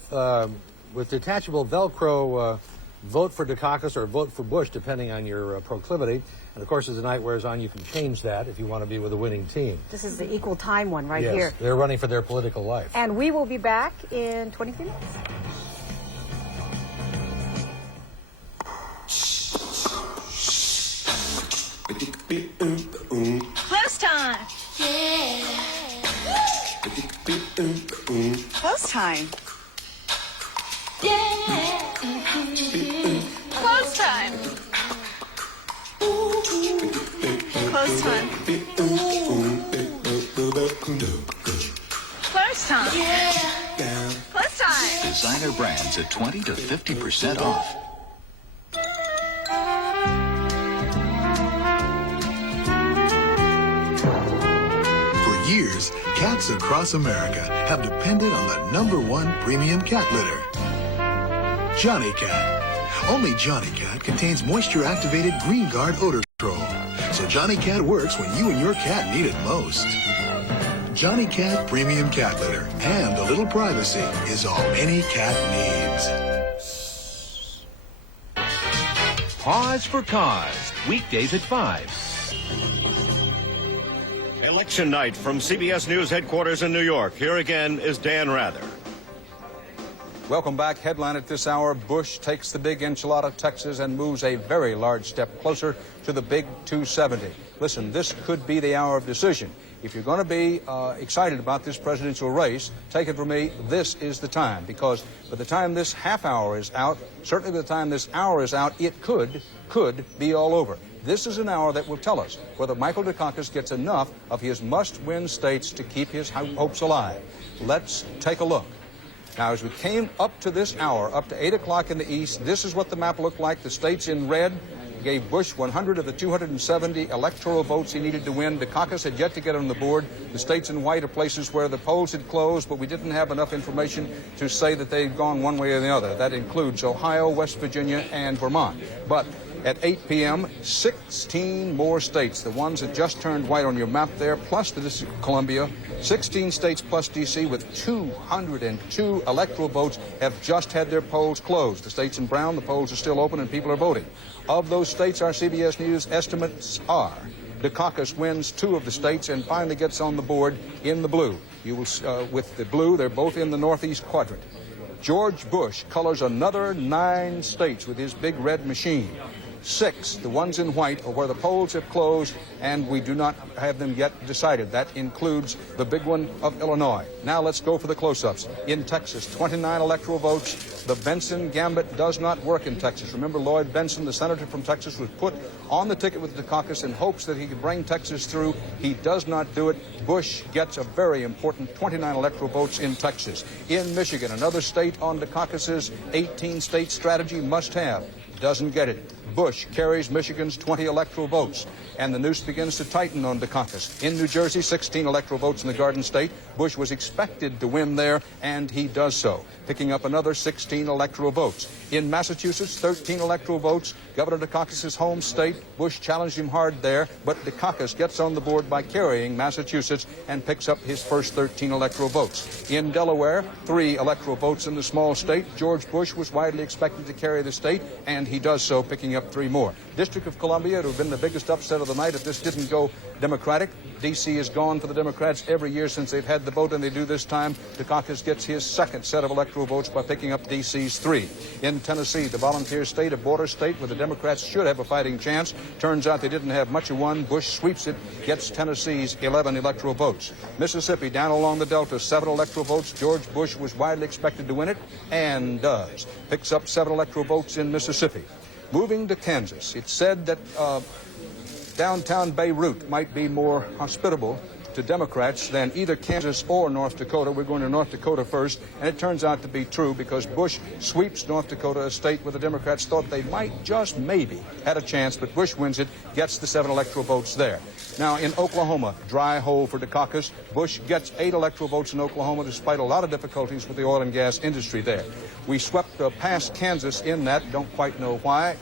detachable Velcro vote for Dukakis or vote for Bush, depending on your proclivity. And of course, as the night wears on, you can change that if you want to be with a winning team. This is the equal time one right here. Yes, they're running for their political life. And we will be back in 23 minutes. Close time. Yeah. Close time. Yeah. Close time. Close time. Close time. Yeah. Close time. Designer brands at 20 to 50% off. For years, Cats across America have depended on the #1 premium cat litter, Johnny Cat. Only Johnny Cat contains moisture-activated Green Guard odor control, so Johnny Cat works when you and your cat need it most. Johnny Cat Premium Cat Litter and a little privacy is all any cat needs. Pause for Cause, weekdays at 5. Election night from CBS News headquarters in New York. Here again is Dan Rather. Welcome back. Headline at this hour, Bush takes the big enchilada, Texas, and moves a very large step closer to the big 270. Listen, this could be the hour of decision. If you're going to be excited about this presidential race, take it from me, this is the time. Because by the time this half hour is out, certainly by the time this hour is out, it could be all over. This is an hour that will tell us whether Michael Dukakis gets enough of his must-win states to keep his hopes alive. Let's take a look. Now, as we came up to this hour, up to 8 o'clock in the east, this is what the map looked like. The states in red gave Bush 100 of the 270 electoral votes he needed to win. Dukakis had yet to get on the board. The states in white are places where the polls had closed, but we didn't have enough information to say that they'd gone one way or the other. That includes Ohio, West Virginia, and Vermont. But at 8 p.m., 16 more states, the ones that just turned white on your map there, plus the District of Columbia, 16 states plus D.C. with 202 electoral votes have just had their polls closed. The states in brown, the polls are still open and people are voting. Of those states, our CBS News estimates are Dukakis wins 2 of the states and finally gets on the board in the blue. You will, with the blue, they're both in the northeast quadrant. George Bush colors another 9 states with his big red machine. 6, the ones in white, are where the polls have closed, and we do not have them yet decided. That includes the big one of Illinois. Now let's go for the close-ups. In Texas, 29 electoral votes. The Benson gambit does not work in Texas. Remember, Lloyd Benson, the senator from Texas, was put on the ticket with Dukakis in hopes that he could bring Texas through. He does not do it. Bush gets a very important 29 electoral votes in Texas. In Michigan, another state on Dukakis's 18-state strategy must-have. Doesn't get it. Bush carries Michigan's 20 electoral votes, and the noose begins to tighten on Dukakis. In New Jersey, 16 electoral votes in the Garden State. Bush was expected to win there, and he does so, picking up another 16 electoral votes. In Massachusetts, 13 electoral votes. Governor Dukakis' home state. Bush challenged him hard there, but Dukakis gets on the board by carrying Massachusetts and picks up his first 13 electoral votes. In Delaware, 3 electoral votes in the small state. George Bush was widely expected to carry the state, and he does so, picking up 3 more. District of Columbia, it would have been the biggest upset of the night if this didn't go Democratic. D.C. has gone for the Democrats every year since they've had the vote, and they do this time. Dukakis gets his second set of electoral votes by picking up D.C.'s 3. In Tennessee, the volunteer state, a border state where the Democrats should have a fighting chance. Turns out they didn't have much of one. Bush sweeps it, gets Tennessee's 11 electoral votes. Mississippi, down along the Delta, 7 electoral votes. George Bush was widely expected to win it, and does. Picks up 7 electoral votes in Mississippi. Moving to Kansas, it's said that downtown Beirut might be more hospitable to Democrats than either Kansas or North Dakota. We're going to North Dakota first, and it turns out to be true because Bush sweeps North Dakota, a state where the Democrats thought they might just maybe had a chance, but Bush wins it, gets the 7 electoral votes there. Now, in Oklahoma, dry hole for Dukakis. Bush gets 8 electoral votes in Oklahoma despite a lot of difficulties with the oil and gas industry there. We swept past Kansas in that. Don't quite know why.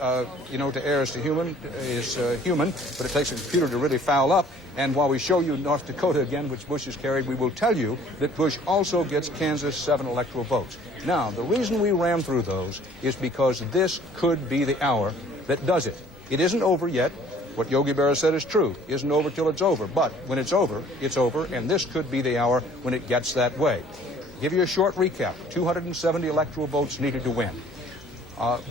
You know, to err is human, but it takes a computer to really foul up. And while we show you North Dakota again, which Bush has carried, we will tell you that Bush also gets Kansas 7 electoral votes. Now, the reason we ran through those is because this could be the hour that does it. It isn't over yet. What Yogi Berra said is true. It isn't over till it's over. But when it's over, and this could be the hour when it gets that way. Give you a short recap. 270 electoral votes needed to win.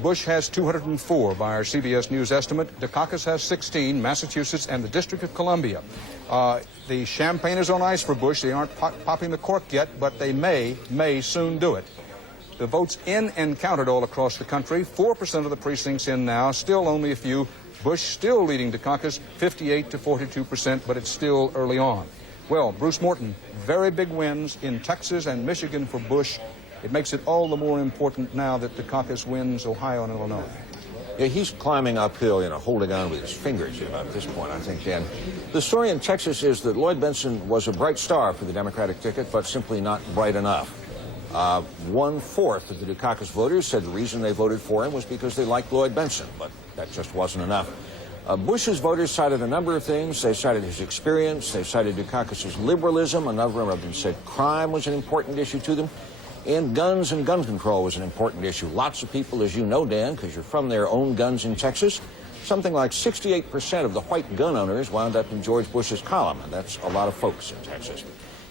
Bush has 204 by our CBS News estimate. Dukakis has 16, Massachusetts and the District of Columbia. The champagne is on ice for Bush. They aren't popping the cork yet, but they may soon do it. The votes in and counted all across the country. 4% of the precincts in now, still only a few. Bush still leading Dukakis 58 to 42%, but it's still early on. Well, Bruce Morton, very big wins in Texas and Michigan for Bush. It makes it all the more important now that Dukakis wins Ohio and Illinois. Yeah, he's climbing uphill, holding on with his fingers at this point, I think, Dan. The story in Texas is that Lloyd Bentsen was a bright star for the Democratic ticket, but simply not bright enough. 1/4 of the Dukakis voters said the reason they voted for him was because they liked Lloyd Bentsen, but that just wasn't enough. Bush's voters cited a number of things. They cited his experience. They cited Dukakis' liberalism. A number of them said crime was an important issue to them. And guns and gun control was an important issue. Lots of people, as you know, Dan, because you're from there, own guns in Texas. Something like 68% of the white gun owners wound up in George Bush's column, and that's a lot of folks in Texas.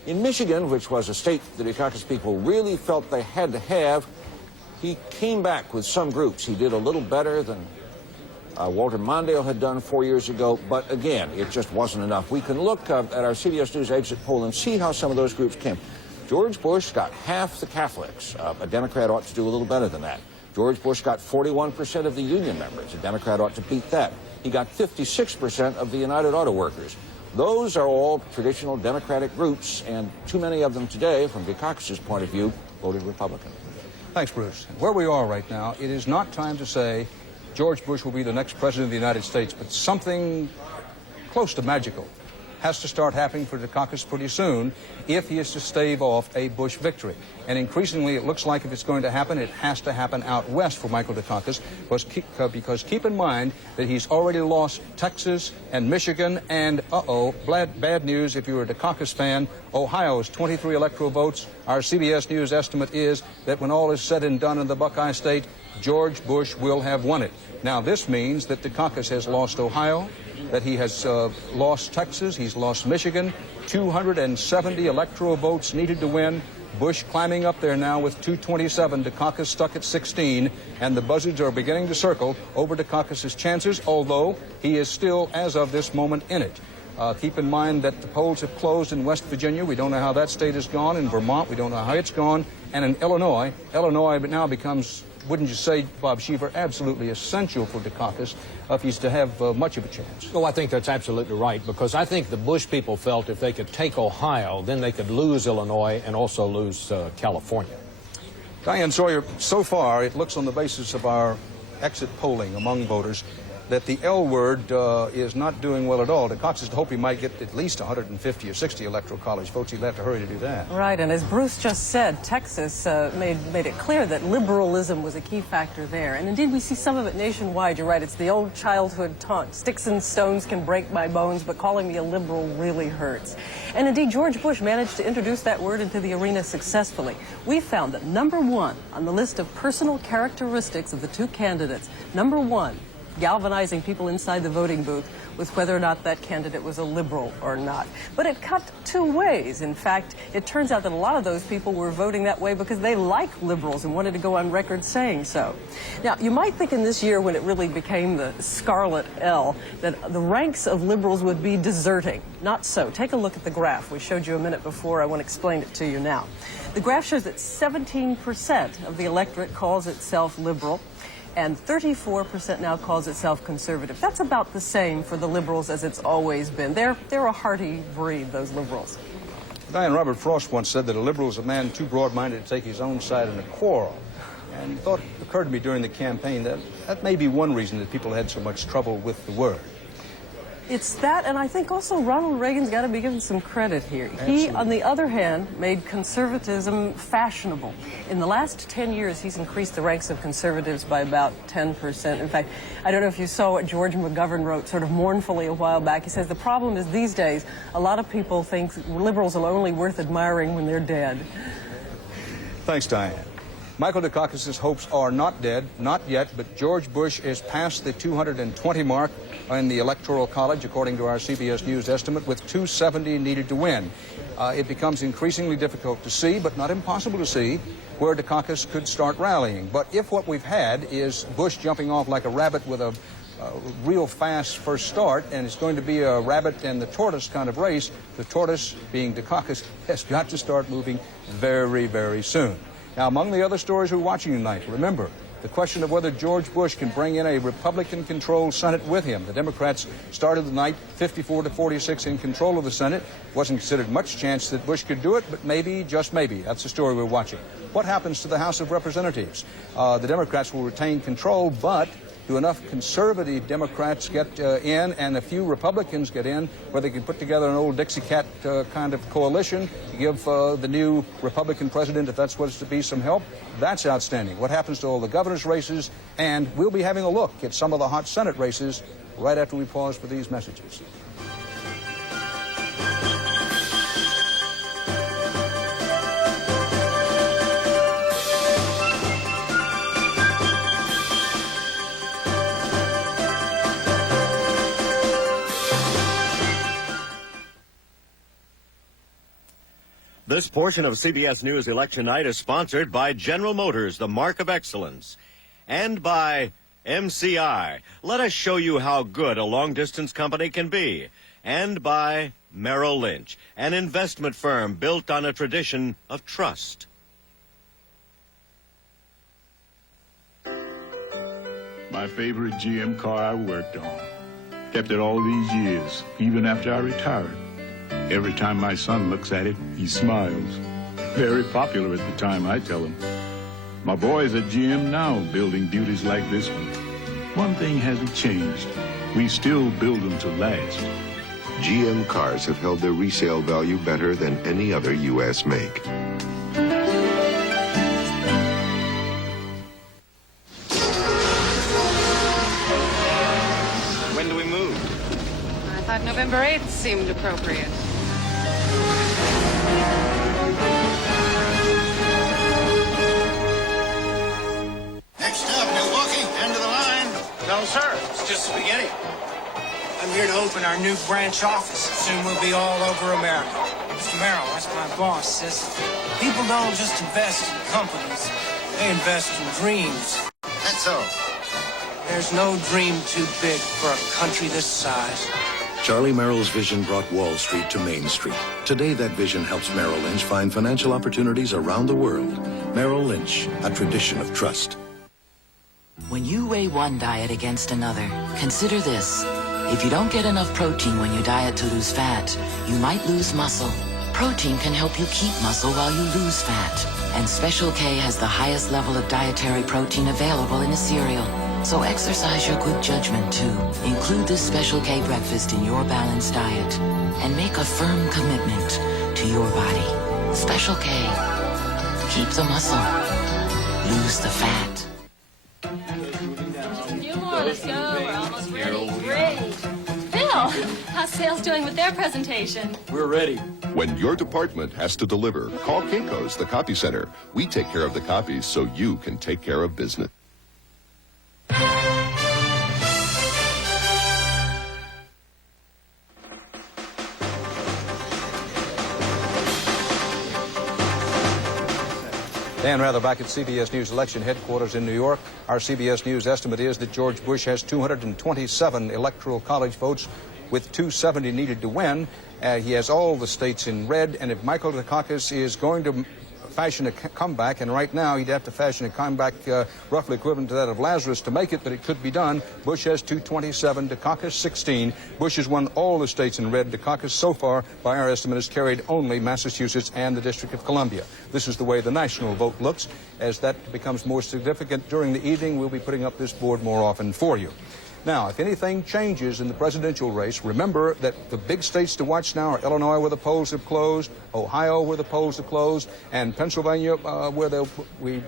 In Michigan, which was a state the Dukakis people really felt they had to have, he came back with some groups. He did a little better than Walter Mondale had done 4 years ago, but again, it just wasn't enough. We can look at our CBS News exit poll and see how some of those groups came. George Bush got half the Catholics. A Democrat ought to do a little better than that. George Bush got 41% of the union members. A Democrat ought to beat that. He got 56% of the United Auto Workers. Those are all traditional Democratic groups, and too many of them today, from Dukakis' point of view, voted Republican. Thanks, Bruce. Where we are right now, it is not time to say George Bush will be the next president of the United States, but something close to magical has to start happening for Dukakis pretty soon if he is to stave off a Bush victory. And increasingly, it looks like if it's going to happen, it has to happen out west for Michael Dukakis, because keep in mind that he's already lost Texas and Michigan, and, bad news if you're a Dukakis fan, Ohio's 23 electoral votes. Our CBS News estimate is that when all is said and done in the Buckeye State, George Bush will have won it. Now, this means that Dukakis has lost Ohio, that he has lost Texas, he's lost Michigan, 270 electoral votes needed to win. Bush climbing up there now with 227, Dukakis stuck at 16, and the buzzards are beginning to circle over Dukakis' chances, although he is still, as of this moment, in it. Keep in mind that the polls have closed in West Virginia. We don't know how that state has gone. In Vermont, we don't know how it's gone. And in Illinois now becomes, wouldn't you say, Bob Sheever, absolutely essential for Dukakis if he's to have much of a chance. Oh, I think that's absolutely right, because I think the Bush people felt if they could take Ohio, then they could lose Illinois and also lose California. Diane Sawyer, so far it looks on the basis of our exit polling among voters that the L word is not doing well at all. Dukakis hoped he might get at least 150 or 60 electoral college votes. He'll have to hurry to do that. Right, and as Bruce just said, Texas made it clear that liberalism was a key factor there. And indeed, we see some of it nationwide. You're right, it's the old childhood taunt. Sticks and stones can break my bones, but calling me a liberal really hurts. And indeed, George Bush managed to introduce that word into the arena successfully. We found that #1 on the list of personal characteristics of the two candidates, #1, galvanizing people inside the voting booth, with whether or not that candidate was a liberal or not. But it cut two ways. In fact, it turns out that a lot of those people were voting that way because they like liberals and wanted to go on record saying so. Now, you might think in this year when it really became the scarlet L that the ranks of liberals would be deserting. Not so. Take a look at the graph. We showed you a minute before. I want to explain it to you now. The graph shows that 17% of the electorate calls itself liberal, and 34% now calls itself conservative. That's about the same for the liberals as it's always been. They're a hearty breed, those liberals. Diane, Robert Frost once said that a liberal is a man too broad-minded to take his own side in a quarrel. And it occurred to me during the campaign that that may be one reason that people had so much trouble with the word. It's that, and I think also Ronald Reagan's got to be given some credit here. Absolutely. He, on the other hand, made conservatism fashionable. In the last 10 years, he's increased the ranks of conservatives by about 10%. In fact, I don't know if you saw what George McGovern wrote sort of mournfully a while back. He says, the problem is these days, a lot of people think liberals are only worth admiring when they're dead. Thanks, Diane. Michael Dukakis' hopes are not dead, not yet, but George Bush is past the 220 mark in the Electoral College, according to our CBS News estimate, with 270 needed to win. It becomes increasingly difficult to see, but not impossible to see, where Dukakis could start rallying. But if what we've had is Bush jumping off like a rabbit with a real fast first start, and it's going to be a rabbit and the tortoise kind of race, the tortoise, being Dukakis, has got to start moving very, very soon. Now, among the other stories we're watching tonight, remember, the question of whether George Bush can bring in a Republican-controlled Senate with him. The Democrats started the night 54-46 in control of the Senate. Wasn't considered much chance that Bush could do it, but maybe, just maybe. That's the story we're watching. What happens to the House of Representatives? The Democrats will retain control, but Do enough conservative Democrats get in and a few Republicans get in where they can put together an old Dixie Cat kind of coalition, give the new Republican president, if that's what's to be, some help? That's outstanding. What happens to all the governor's races? And we'll be having a look at some of the hot Senate races right after we pause for these messages. This portion of CBS News Election Night is sponsored by General Motors, the mark of excellence, and by MCI. Let us show you how good a long-distance company can be. And by Merrill Lynch, an investment firm built on a tradition of trust. My favorite GM car I worked on. Kept it all these years, even after I retired. Every time my son looks at it, he smiles. Very popular at the time, I tell him. My boy's at GM now, building beauties like this one. One thing hasn't changed. We still build them to last. GM cars have held their resale value better than any other U.S. make. When do we move? I thought November 8th seemed appropriate. Next up, Milwaukee, end of the line. No, sir. It's just the beginning. I'm here to open our new branch office. Soon we'll be all over America. Mr. Merrill, that's my boss, says people don't just invest in companies. They invest in dreams. That's so. There's no dream too big for a country this size. Charlie Merrill's vision brought Wall Street to Main Street. Today, that vision helps Merrill Lynch find financial opportunities around the world. Merrill Lynch, a tradition of trust. When you weigh one diet against another, consider this. If you don't get enough protein when you diet to lose fat, you might lose muscle. Protein can help you keep muscle while you lose fat. And Special K has the highest level of dietary protein available in a cereal. So exercise your good judgment, too. Include this Special K breakfast in your balanced diet. And make a firm commitment to your body. Special K. Keep the muscle. Lose the fat. Let's go. We're almost ready. Great. Bill, how's sales doing with their presentation? We're ready. When your department has to deliver, call Kinko's, the copy center. We take care of the copies so you can take care of business. Dan Rather back at CBS News election headquarters in New York. Our CBS News estimate is that George Bush has 227 electoral college votes with 270 needed to win. He has all the states in red, and if Michael Dukakis is going to fashion a comeback, and right now he'd have to fashion a comeback roughly equivalent to that of Lazarus to make it, but it could be done. Bush has 227, Dukakis 16. Bush has won all the states in red. Dukakis so far, by our estimate, has carried only Massachusetts and the District of Columbia. This is the way the national vote looks. As that becomes more significant during the evening, we'll be putting up this board more often for you. Now, if anything changes in the presidential race, remember that the big states to watch now are Illinois, where the polls have closed, Ohio, where the polls have closed, and Pennsylvania, where we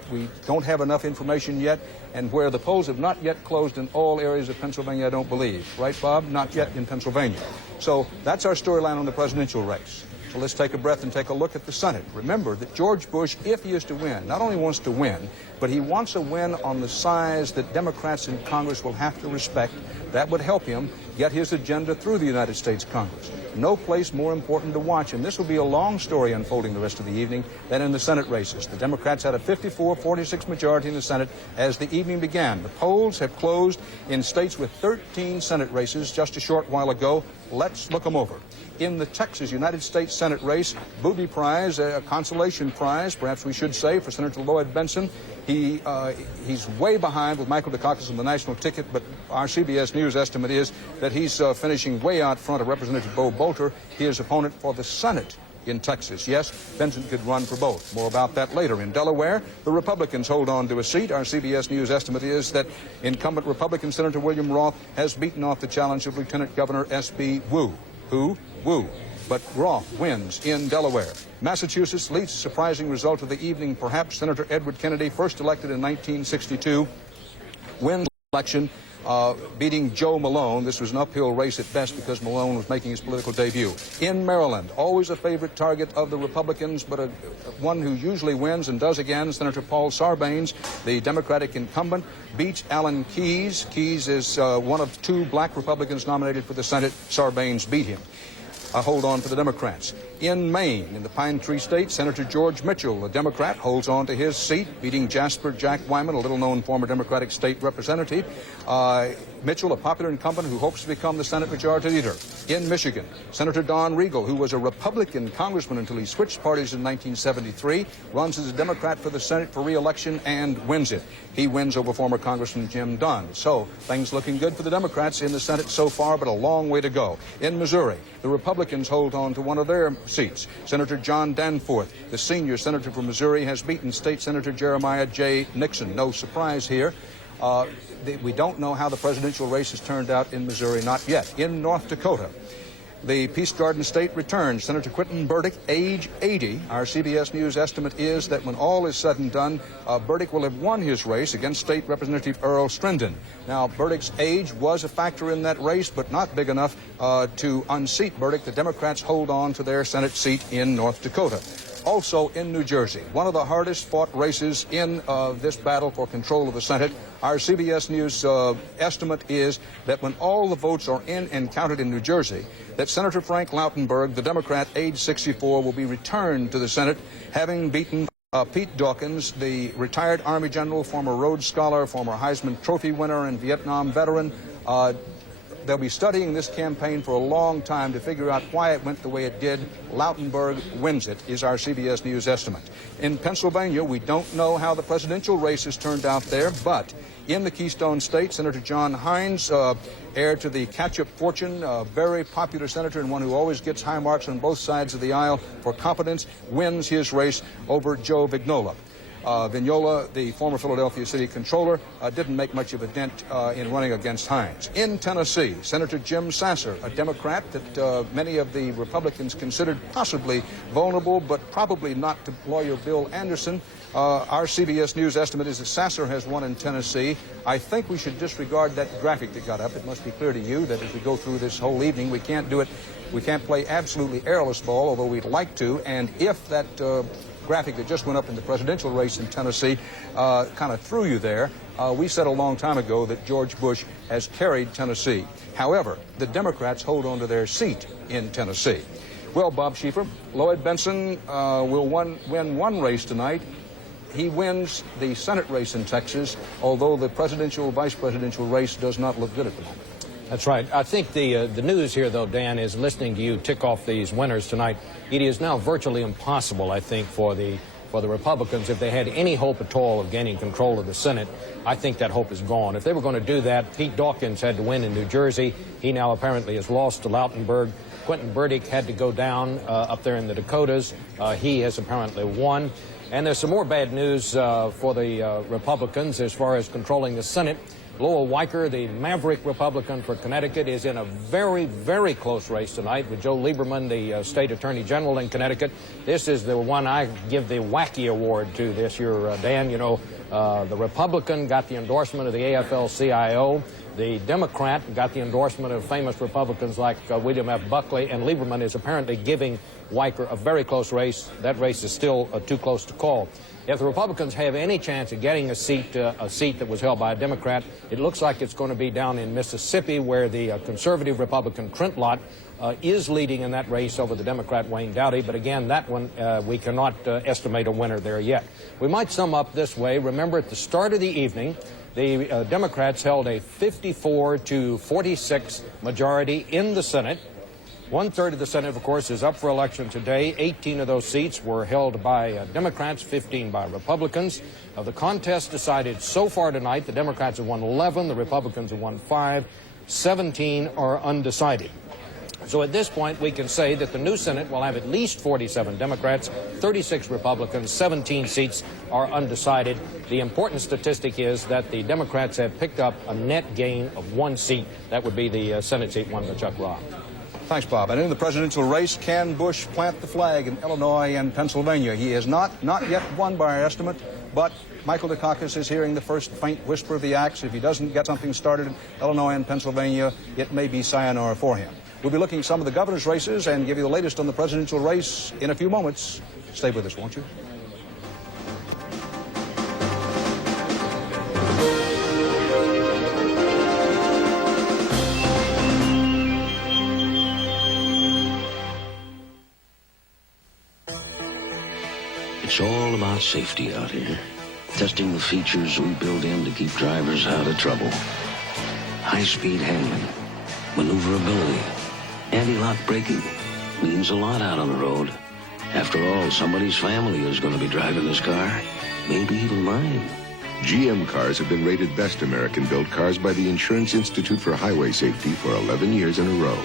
don't have enough information yet, and where the polls have not yet closed in all areas of Pennsylvania, I don't believe. Right, Bob? Not yet in Pennsylvania. So that's our storyline on the presidential race. So let's take a breath and take a look at the Senate. Remember that George Bush, if he is to win, not only wants to win, but he wants a win on the size that Democrats in Congress will have to respect. That would help him get his agenda through the United States Congress. No place more important to watch, and this will be a long story unfolding the rest of the evening, than in the Senate races. The Democrats had a 54-46 majority in the Senate as the evening began. The polls have closed in states with 13 Senate races just a short while ago. Let's look them over. In the Texas United States Senate race, booby prize, a consolation prize, perhaps we should say, for Senator Lloyd Bentsen. He's way behind with Michael Dukakis on the national ticket, but our CBS News estimate is that he's finishing way out front of Representative Bo Bolter, his opponent for the Senate in Texas. Yes, Benson could run for both. More about that later. In Delaware, the Republicans hold on to a seat. Our CBS News estimate is that incumbent Republican Senator William Roth has beaten off the challenge of Lieutenant Governor S.B. Wu. Who? Wu. But Roth wins in Delaware. Massachusetts leads a surprising result of the evening. Perhaps Senator Edward Kennedy, first elected in 1962, wins the election, beating Joe Malone. This was an uphill race at best because Malone was making his political debut. In Maryland, always a favorite target of the Republicans, but one who usually wins and does again, Senator Paul Sarbanes, the Democratic incumbent, beats Alan Keyes. Keyes is one of two black Republicans nominated for the Senate. Sarbanes beat him. A hold on for the Democrats. In Maine, in the Pine Tree State, Senator George Mitchell, a Democrat, holds on to his seat, beating Jasper Jack Wyman, a little-known former Democratic state representative. Mitchell, a popular incumbent who hopes to become the Senate Majority Leader. In Michigan, Senator Don Regal, who was a Republican congressman until he switched parties in 1973, runs as a Democrat for the Senate for re-election and wins it. He wins over former Congressman Jim Dunn. So, things looking good for the Democrats in the Senate so far, but a long way to go. In Missouri, the Republicans hold on to one of their seats. Senator John Danforth, the senior senator from Missouri, has beaten State Senator Jeremiah J. Nixon. No surprise here. We don't know how the presidential race has turned out in Missouri, not yet. In North Dakota, the Peace Garden State returns. Senator Quentin Burdick, age 80. Our CBS News estimate is that when all is said and done, Burdick will have won his race against State Representative Earl Strindon. Now, Burdick's age was a factor in that race, but not big enough to unseat Burdick. The Democrats hold on to their Senate seat in North Dakota. Also in New Jersey, one of the hardest fought races in this battle for control of the Senate. Our CBS News estimate is that when all the votes are in and counted in New Jersey, that Senator Frank Lautenberg, the Democrat, age 64, will be returned to the Senate, having beaten Pete Dawkins, the retired Army general, former Rhodes Scholar, former Heisman Trophy winner and Vietnam veteran. They'll be studying this campaign for a long time to figure out why it went the way it did. Lautenberg wins it, is our CBS News estimate. In Pennsylvania, we don't know how the presidential race has turned out there, but in the Keystone State, Senator John Hines, heir to the catch-up fortune, a very popular senator and one who always gets high marks on both sides of the aisle for competence, wins his race over Joe Vignola. Vignola, the former Philadelphia city controller, didn't make much of a dent in running against Hines. In Tennessee, Senator Jim Sasser, a Democrat that many of the Republicans considered possibly vulnerable, but probably not to lawyer Bill Anderson. Our CBS News estimate is that Sasser has won in Tennessee. I think we should disregard that graphic that got up. It must be clear to you that as we go through this whole evening, we can't do it. We can't play absolutely airless ball, although we'd like to. And if that graphic that just went up in the presidential race in Tennessee kind of threw you there, we said a long time ago that George Bush has carried Tennessee. However, the Democrats hold on to their seat in Tennessee. Well, Bob Schieffer, Lloyd Bentsen will win one race tonight. He wins the Senate race in Texas, although the presidential, vice presidential race does not look good at the moment. That's right. I think the news here, though, Dan, is listening to you tick off these winners tonight. It is now virtually impossible, I think, for the Republicans, if they had any hope at all of gaining control of the Senate. I think that hope is gone. If they were going to do that, Pete Dawkins had to win in New Jersey. He now apparently has lost to Lautenberg. Quentin Burdick had to go down up there in the Dakotas. He has apparently won. And there's some more bad news for the Republicans as far as controlling the Senate. Lowell Weicker, the maverick Republican for Connecticut, is in a very, very close race tonight with Joe Lieberman, the state attorney general in Connecticut. This is the one I give the wacky award to this year, Dan. You know, the Republican got the endorsement of the AFL-CIO. The Democrat got the endorsement of famous Republicans like William F. Buckley, and Lieberman is apparently giving Weicker a very close race. That race is still too close to call. If the Republicans have any chance of getting a seat that was held by a Democrat, it looks like it's going to be down in Mississippi, where the conservative Republican Trent Lott is leading in that race over the Democrat Wayne Doughty. But again, that one, we cannot estimate a winner there yet. We might sum up this way. Remember, at the start of the evening, the Democrats held a 54-46 majority in the Senate. 1/3 of the Senate, of course, is up for election today. 18 of those seats were held by Democrats, 15 by Republicans. The contest decided so far tonight, the Democrats have won 11, the Republicans have won 5, 17 are undecided. So at this point, we can say that the new Senate will have at least 47 Democrats, 36 Republicans, 17 seats are undecided. The important statistic is that the Democrats have picked up a net gain of 1 seat. That would be the Senate seat won by Chuck Robb. Thanks, Bob. And in the presidential race, can Bush plant the flag in Illinois and Pennsylvania? He has not yet won by our estimate, but Michael Dukakis is hearing the first faint whisper of the axe. If he doesn't get something started in Illinois and Pennsylvania, it may be sayonara for him. We'll be looking at some of the governor's races and give you the latest on the presidential race in a few moments. Stay with us, won't you? It's all about safety out here. Testing the features we build in to keep drivers out of trouble. High-speed handling, maneuverability, anti-lock braking means a lot out on the road. After all, somebody's family is going to be driving this car, maybe even mine. GM cars have been rated best American-built cars by the Insurance Institute for Highway Safety for 11 years in a row.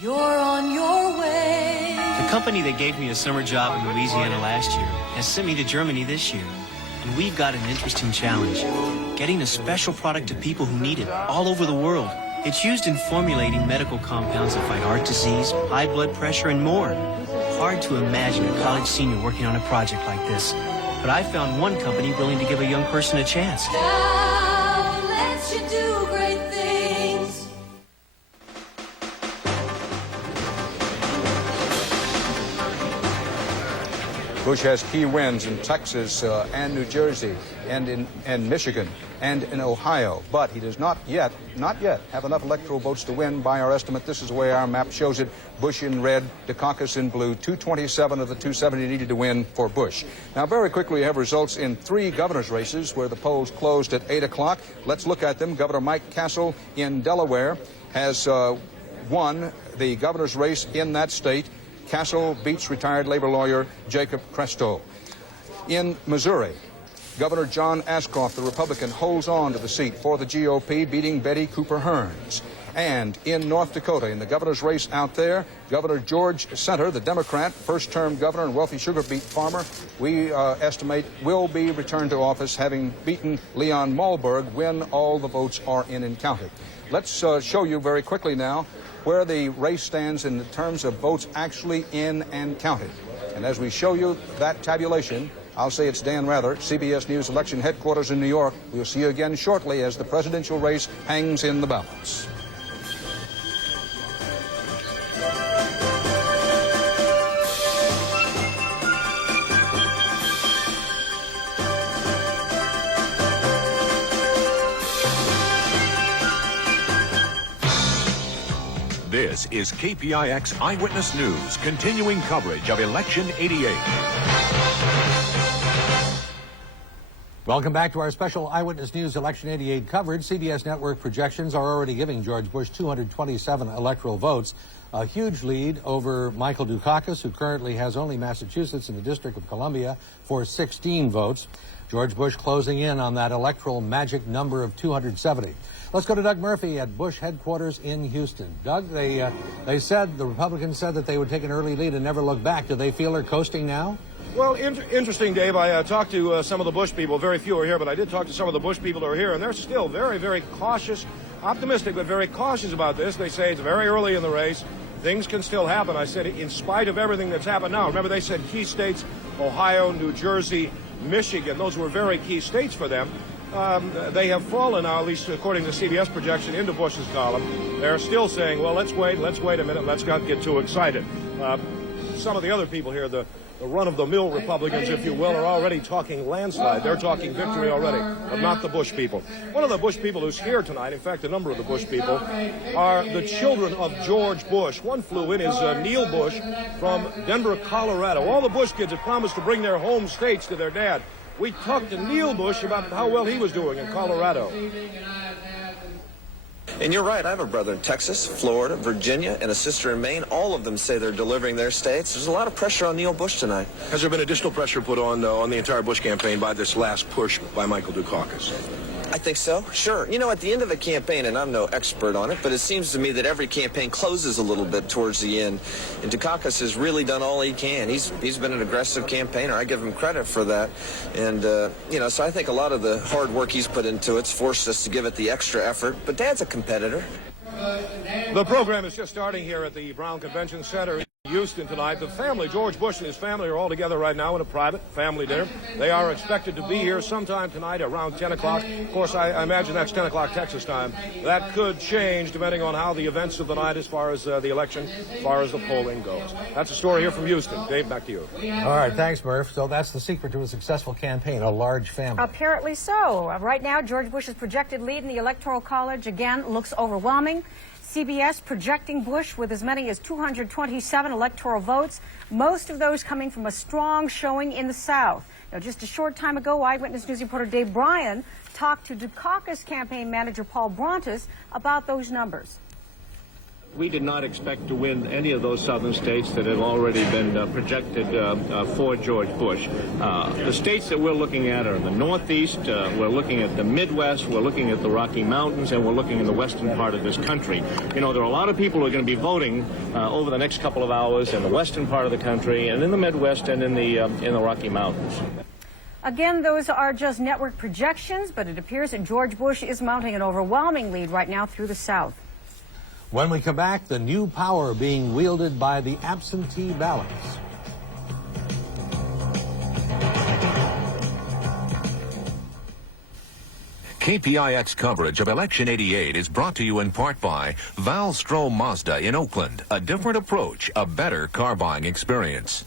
You're on your way. The company that gave me a summer job in Louisiana last year has sent me to Germany this year. And we've got an interesting challenge, getting a special product to people who need it all over the world. It's used in formulating medical compounds that fight heart disease, high blood pressure, and more. Hard to imagine a college senior working on a project like this. But I found one company willing to give a young person a chance. Now lets you do great things. Bush has key wins in Texas and New Jersey and in Michigan and in Ohio, but he does not yet have enough electoral votes to win by our estimate. This is the way our map shows it. Bush in red, Dukakis in blue, 227 of the 270 needed to win for Bush. Now, very quickly, we have results in 3 governor's races where the polls closed at 8 o'clock. Let's look at them. Governor Mike Castle in Delaware has won the governor's race in that state. Castle beats retired labor lawyer Jacob Cresto. In Missouri, Governor John Ashcroft, the Republican, holds on to the seat for the GOP, beating Betty Cooper Hearns. And in North Dakota, in the governor's race out there, Governor George Center, the Democrat, first-term governor and wealthy sugar beet farmer, we estimate will be returned to office, having beaten Leon Malberg when all the votes are in and counted. Let's show you very quickly now where the race stands in terms of votes actually in and counted. And as we show you that tabulation, I'll say it's Dan Rather, CBS News election headquarters in New York. We'll see you again shortly as the presidential race hangs in the balance. This is KPIX Eyewitness News, continuing coverage of Election 88. Welcome back to our special Eyewitness News Election 88 coverage. CBS network projections are already giving George Bush 227 electoral votes, a huge lead over Michael Dukakis, who currently has only Massachusetts and the District of Columbia for 16 votes. George Bush closing in on that electoral magic number of 270. Let's go to Doug Murphy at Bush headquarters in Houston. Doug, the Republicans said that they would take an early lead and never look back. Do they feel they're coasting now? Well, interesting, Dave. I talked to some of the Bush people. Very few are here, but I did talk to some of the Bush people who are here, and they're still very, very cautious, optimistic, but very cautious about this. They say it's very early in the race. Things can still happen. I said, in spite of everything that's happened now. Remember, they said key states, Ohio, New Jersey, Michigan. Those were very key states for them. They have fallen now, at least according to CBS projection, into Bush's column. They're still saying, well, let's wait a minute, let's not get too excited. Some of the other people here, the run-of-the-mill Republicans, if you will, are already talking landslide. They're talking victory already, but not the Bush people. One of the Bush people who's here tonight, in fact, a number of the Bush people, are the children of George Bush. One flew in is Neil Bush from Denver, Colorado. All the Bush kids had promised to bring their home states to their dad. We talked to Neil Bush about how well he was doing in Colorado. And you're right, I have a brother in Texas, Florida, Virginia, and a sister in Maine. All of them say they're delivering their states. There's a lot of pressure on Neil Bush tonight. Has there been additional pressure put on the entire Bush campaign by this last push by Michael Dukakis? I think so, sure. You know, at the end of a campaign, and I'm no expert on it, but it seems to me that every campaign closes a little bit towards the end. And Dukakis has really done all he can. He's been an aggressive campaigner. I give him credit for that. And, you know, so I think a lot of the hard work he's put into it's forced us to give it the extra effort. But Dad's a competitor. The program is just starting here at the Brown Convention Center in Houston tonight. The family, George Bush and his family, are all together right now in a private family dinner. They are expected to be here sometime tonight around 10 o'clock. Of course, I imagine that's 10 o'clock Texas time. That could change depending on how the events of the night as far as the election, as far as the polling goes. That's a story here from Houston. Dave, back to you. All right, thanks, Murph. So that's the secret to a successful campaign, a large family. Apparently so. Right now, George Bush's projected lead in the Electoral College, again, looks overwhelming. CBS projecting Bush with as many as 227 electoral votes, most of those coming from a strong showing in the South. Now, just a short time ago, Eyewitness News reporter Dave Bryan talked to Dukakis campaign manager Paul Brontis about those numbers. We did not expect to win any of those southern states that had already been projected for George Bush. The states that we're looking at are in the Northeast, we're looking at the Midwest, we're looking at the Rocky Mountains, and we're looking in the western part of this country. You know, there are a lot of people who are going to be voting over the next couple of hours in the western part of the country, and in the Midwest, and in the Rocky Mountains. Again, those are just network projections, but it appears that George Bush is mounting an overwhelming lead right now through the South. When we come back, the new power being wielded by the absentee ballots. KPIX coverage of Election 88 is brought to you in part by Valstro Mazda in Oakland. A different approach, a better car buying experience.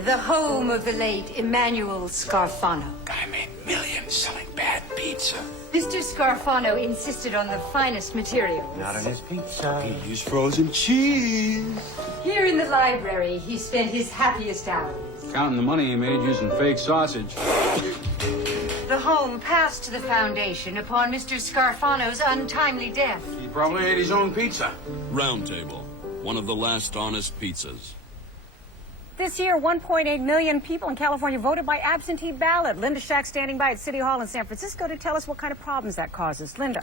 The home of the late Emmanuel Scarfano. Guy made millions selling bad pizza. Mr. Scarfano insisted on the finest materials. Not on his pizza. He used frozen cheese. Here in the library, he spent his happiest hours. Counting the money he made using fake sausage. The home passed to the foundation upon Mr. Scarfano's untimely death. He probably ate his own pizza. Round Table, one of the last honest pizzas. This year, 1.8 million people in California voted by absentee ballot. Linda Shack standing by at City Hall in San Francisco to tell us what kind of problems that causes. Linda.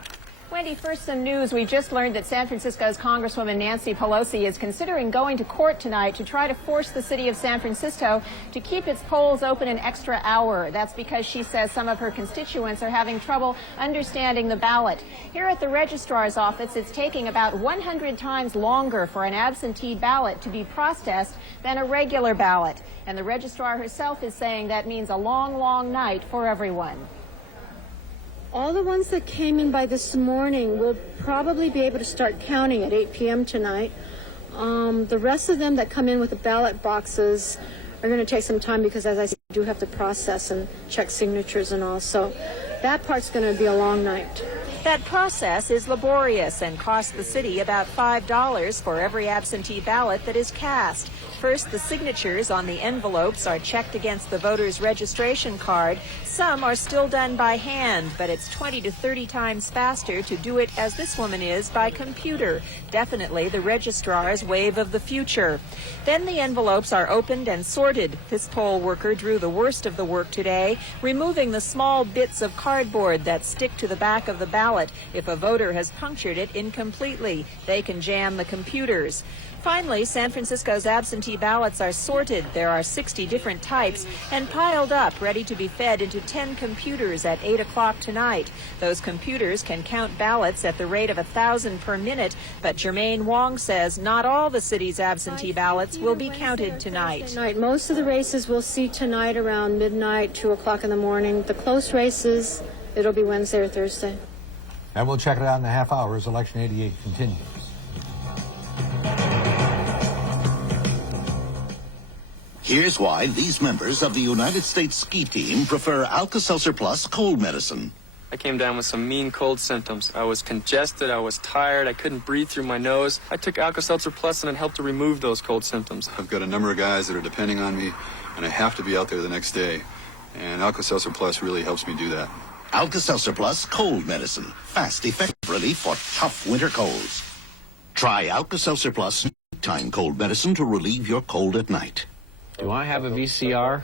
Wendy, first some news. We just learned that San Francisco's Congresswoman Nancy Pelosi is considering going to court tonight to try to force the city of San Francisco to keep its polls open an extra hour. That's because she says some of her constituents are having trouble understanding the ballot. Here at the registrar's office, it's taking about 100 times longer for an absentee ballot to be processed than a regular ballot. And the registrar herself is saying that means a long, long night for everyone. All the ones that came in by this morning will probably be able to start counting at 8 p.m. tonight. The rest of them that come in with the ballot boxes are going to take some time because, as I said, we do have to process and check signatures and all. So that part's going to be a long night. That process is laborious and costs the city about $5 for every absentee ballot that is cast. First, the signatures on the envelopes are checked against the voter's registration card. Some are still done by hand, but it's 20 to 30 times faster to do it as this woman is by computer. Definitely the registrar's wave of the future. Then the envelopes are opened and sorted. This poll worker drew the worst of the work today, removing the small bits of cardboard that stick to the back of the ballot. If a voter has punctured it incompletely, they can jam the computers. Finally, San Francisco's absentee ballots are sorted. There are 60 different types and piled up, ready to be fed into 10 computers at 8 o'clock tonight. Those computers can count ballots at the rate of 1,000 per minute, but Jermaine Wong says not all the city's absentee ballots will be counted tonight. Most of the races we'll see tonight around midnight, 2 o'clock in the morning. The close races, it'll be Wednesday or Thursday. And we'll check it out in a half hour as Election 88 continues. Here's why these members of the United States ski team prefer Alka-Seltzer Plus cold medicine. I came down with some mean cold symptoms. I was congested, I was tired, I couldn't breathe through my nose. I took Alka-Seltzer Plus and it helped to remove those cold symptoms. I've got a number of guys that are depending on me, and I have to be out there the next day. And Alka-Seltzer Plus really helps me do that. Alka-Seltzer Plus cold medicine. Fast, effective relief for tough winter colds. Try Alka-Seltzer Plus nighttime cold medicine to relieve your cold at night. Do I have a VCR?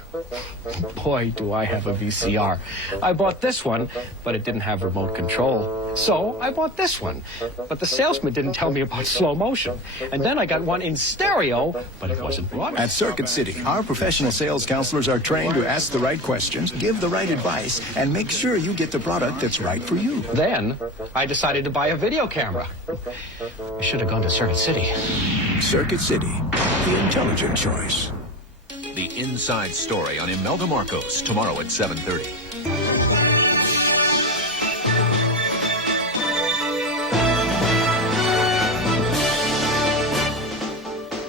Boy, do I have a VCR. I bought this one, but it didn't have remote control. So I bought this one, but the salesman didn't tell me about slow motion. And then I got one in stereo, but it wasn't broadcast. At Circuit City, our professional sales counselors are trained to ask the right questions, give the right advice, and make sure you get the product that's right for you. Then I decided to buy a video camera. I should have gone to Circuit City. Circuit City, the intelligent choice. The Inside Story on Imelda Marcos, tomorrow at 7:30.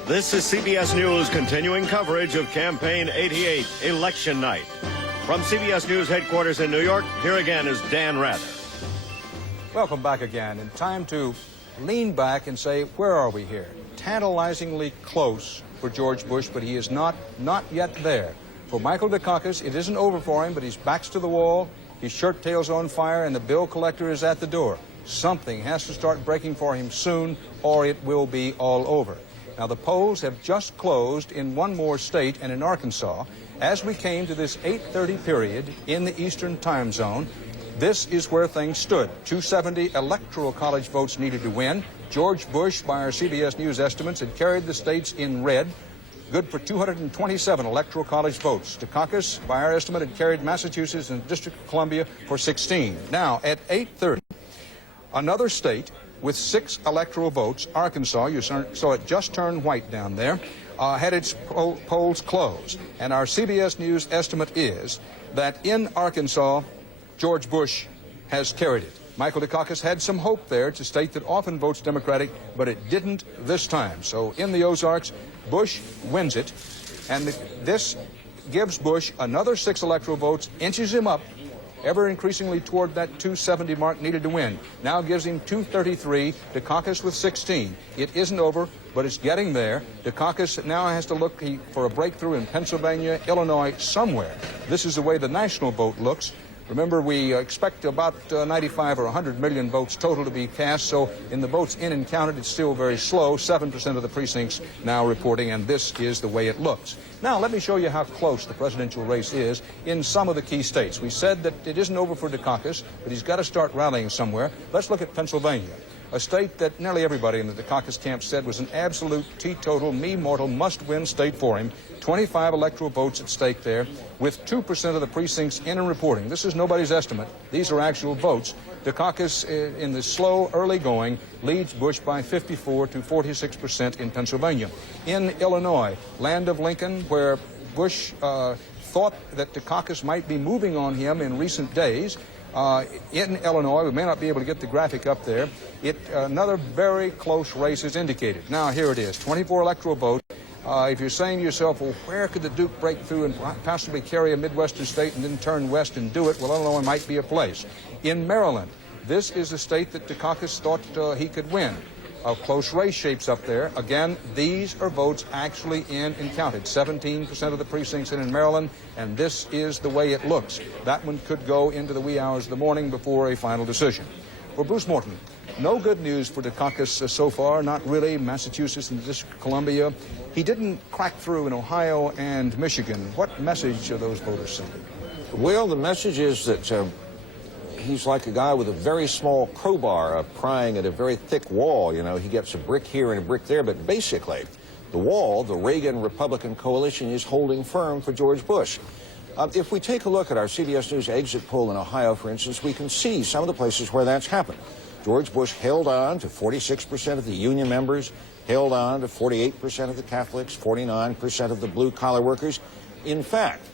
This is CBS News continuing coverage of Campaign 88, Election Night. From CBS News headquarters in New York, here again is Dan Rather. Welcome back again, and time to lean back and say, where are we here? Tantalizingly close for George Bush, but he is not yet there. For Michael Dukakis, it isn't over for him, but his back's to the wall, his shirt tail's on fire, and the bill collector is at the door. Something has to start breaking for him soon, or it will be all over. Now, the polls have just closed in one more state and in Arkansas. As we came to this 8:30 period in the Eastern time zone, this is where things stood. 270 electoral college votes needed to win. George Bush, by our CBS News estimates, had carried the states in red, good for 227 electoral college votes. Dukakis, by our estimate, had carried Massachusetts and the District of Columbia for 16. Now, at 8:30, another state with 6 electoral votes, Arkansas, you saw it just turn white down there, had its polls closed. And our CBS News estimate is that in Arkansas, George Bush has carried it. Michael Dukakis had some hope there. It's a state that often votes Democratic, but it didn't this time. So in the Ozarks, Bush wins it, and this gives Bush another 6 electoral votes, inches him up, ever increasingly toward that 270 mark needed to win. Now gives him 233, Dukakis with 16. It isn't over, but it's getting there. Dukakis now has to look for a breakthrough in Pennsylvania, Illinois, somewhere. This is the way the national vote looks. Remember, we expect about 95 or 100 million votes total to be cast, so in the votes in and counted, it's still very slow. 7% of the precincts now reporting, and this is the way it looks. Now, let me show you how close the presidential race is in some of the key states. We said that it isn't over for Dukakis, but he's got to start rallying somewhere. Let's look at Pennsylvania, a state that nearly everybody in the Dukakis camp said was an absolute teetotal, me-mortal, must-win state for him. 25 electoral votes at stake there, with 2% of the precincts in and reporting. This is nobody's estimate. These are actual votes. Dukakis, in the slow, early going, leads Bush by 54 to 46% in Pennsylvania. In Illinois, land of Lincoln, where Bush thought that Dukakis might be moving on him in recent days, in Illinois, we may not be able to get the graphic up there, another very close race is indicated. Now, here it is, 24 electoral votes. If you're saying to yourself, well, where could the Duke break through and possibly carry a Midwestern state and then turn west and do it? Well, Illinois might be a place. In Maryland, this is a state that Dukakis thought he could win. A close race shapes up there. Again, these are votes actually in and counted. 17% of the precincts in Maryland, and this is the way it looks. That one could go into the wee hours of the morning before a final decision. For Bruce Morton, no good news for Dukakis so far, not really. Massachusetts and the District of Columbia. He didn't crack through in Ohio and Michigan. What message are those voters sending? Well, the message is that he's like a guy with a very small crowbar prying at a very thick wall. You know, he gets a brick here and a brick there, but basically the wall, the Reagan Republican coalition, is holding firm for George Bush. If we take a look at our CBS News exit poll in Ohio, for instance, we can see some of the places where that's happened. George Bush held on to 46% of the union members, held on to 48% of the Catholics, 49% of the blue-collar workers. In fact,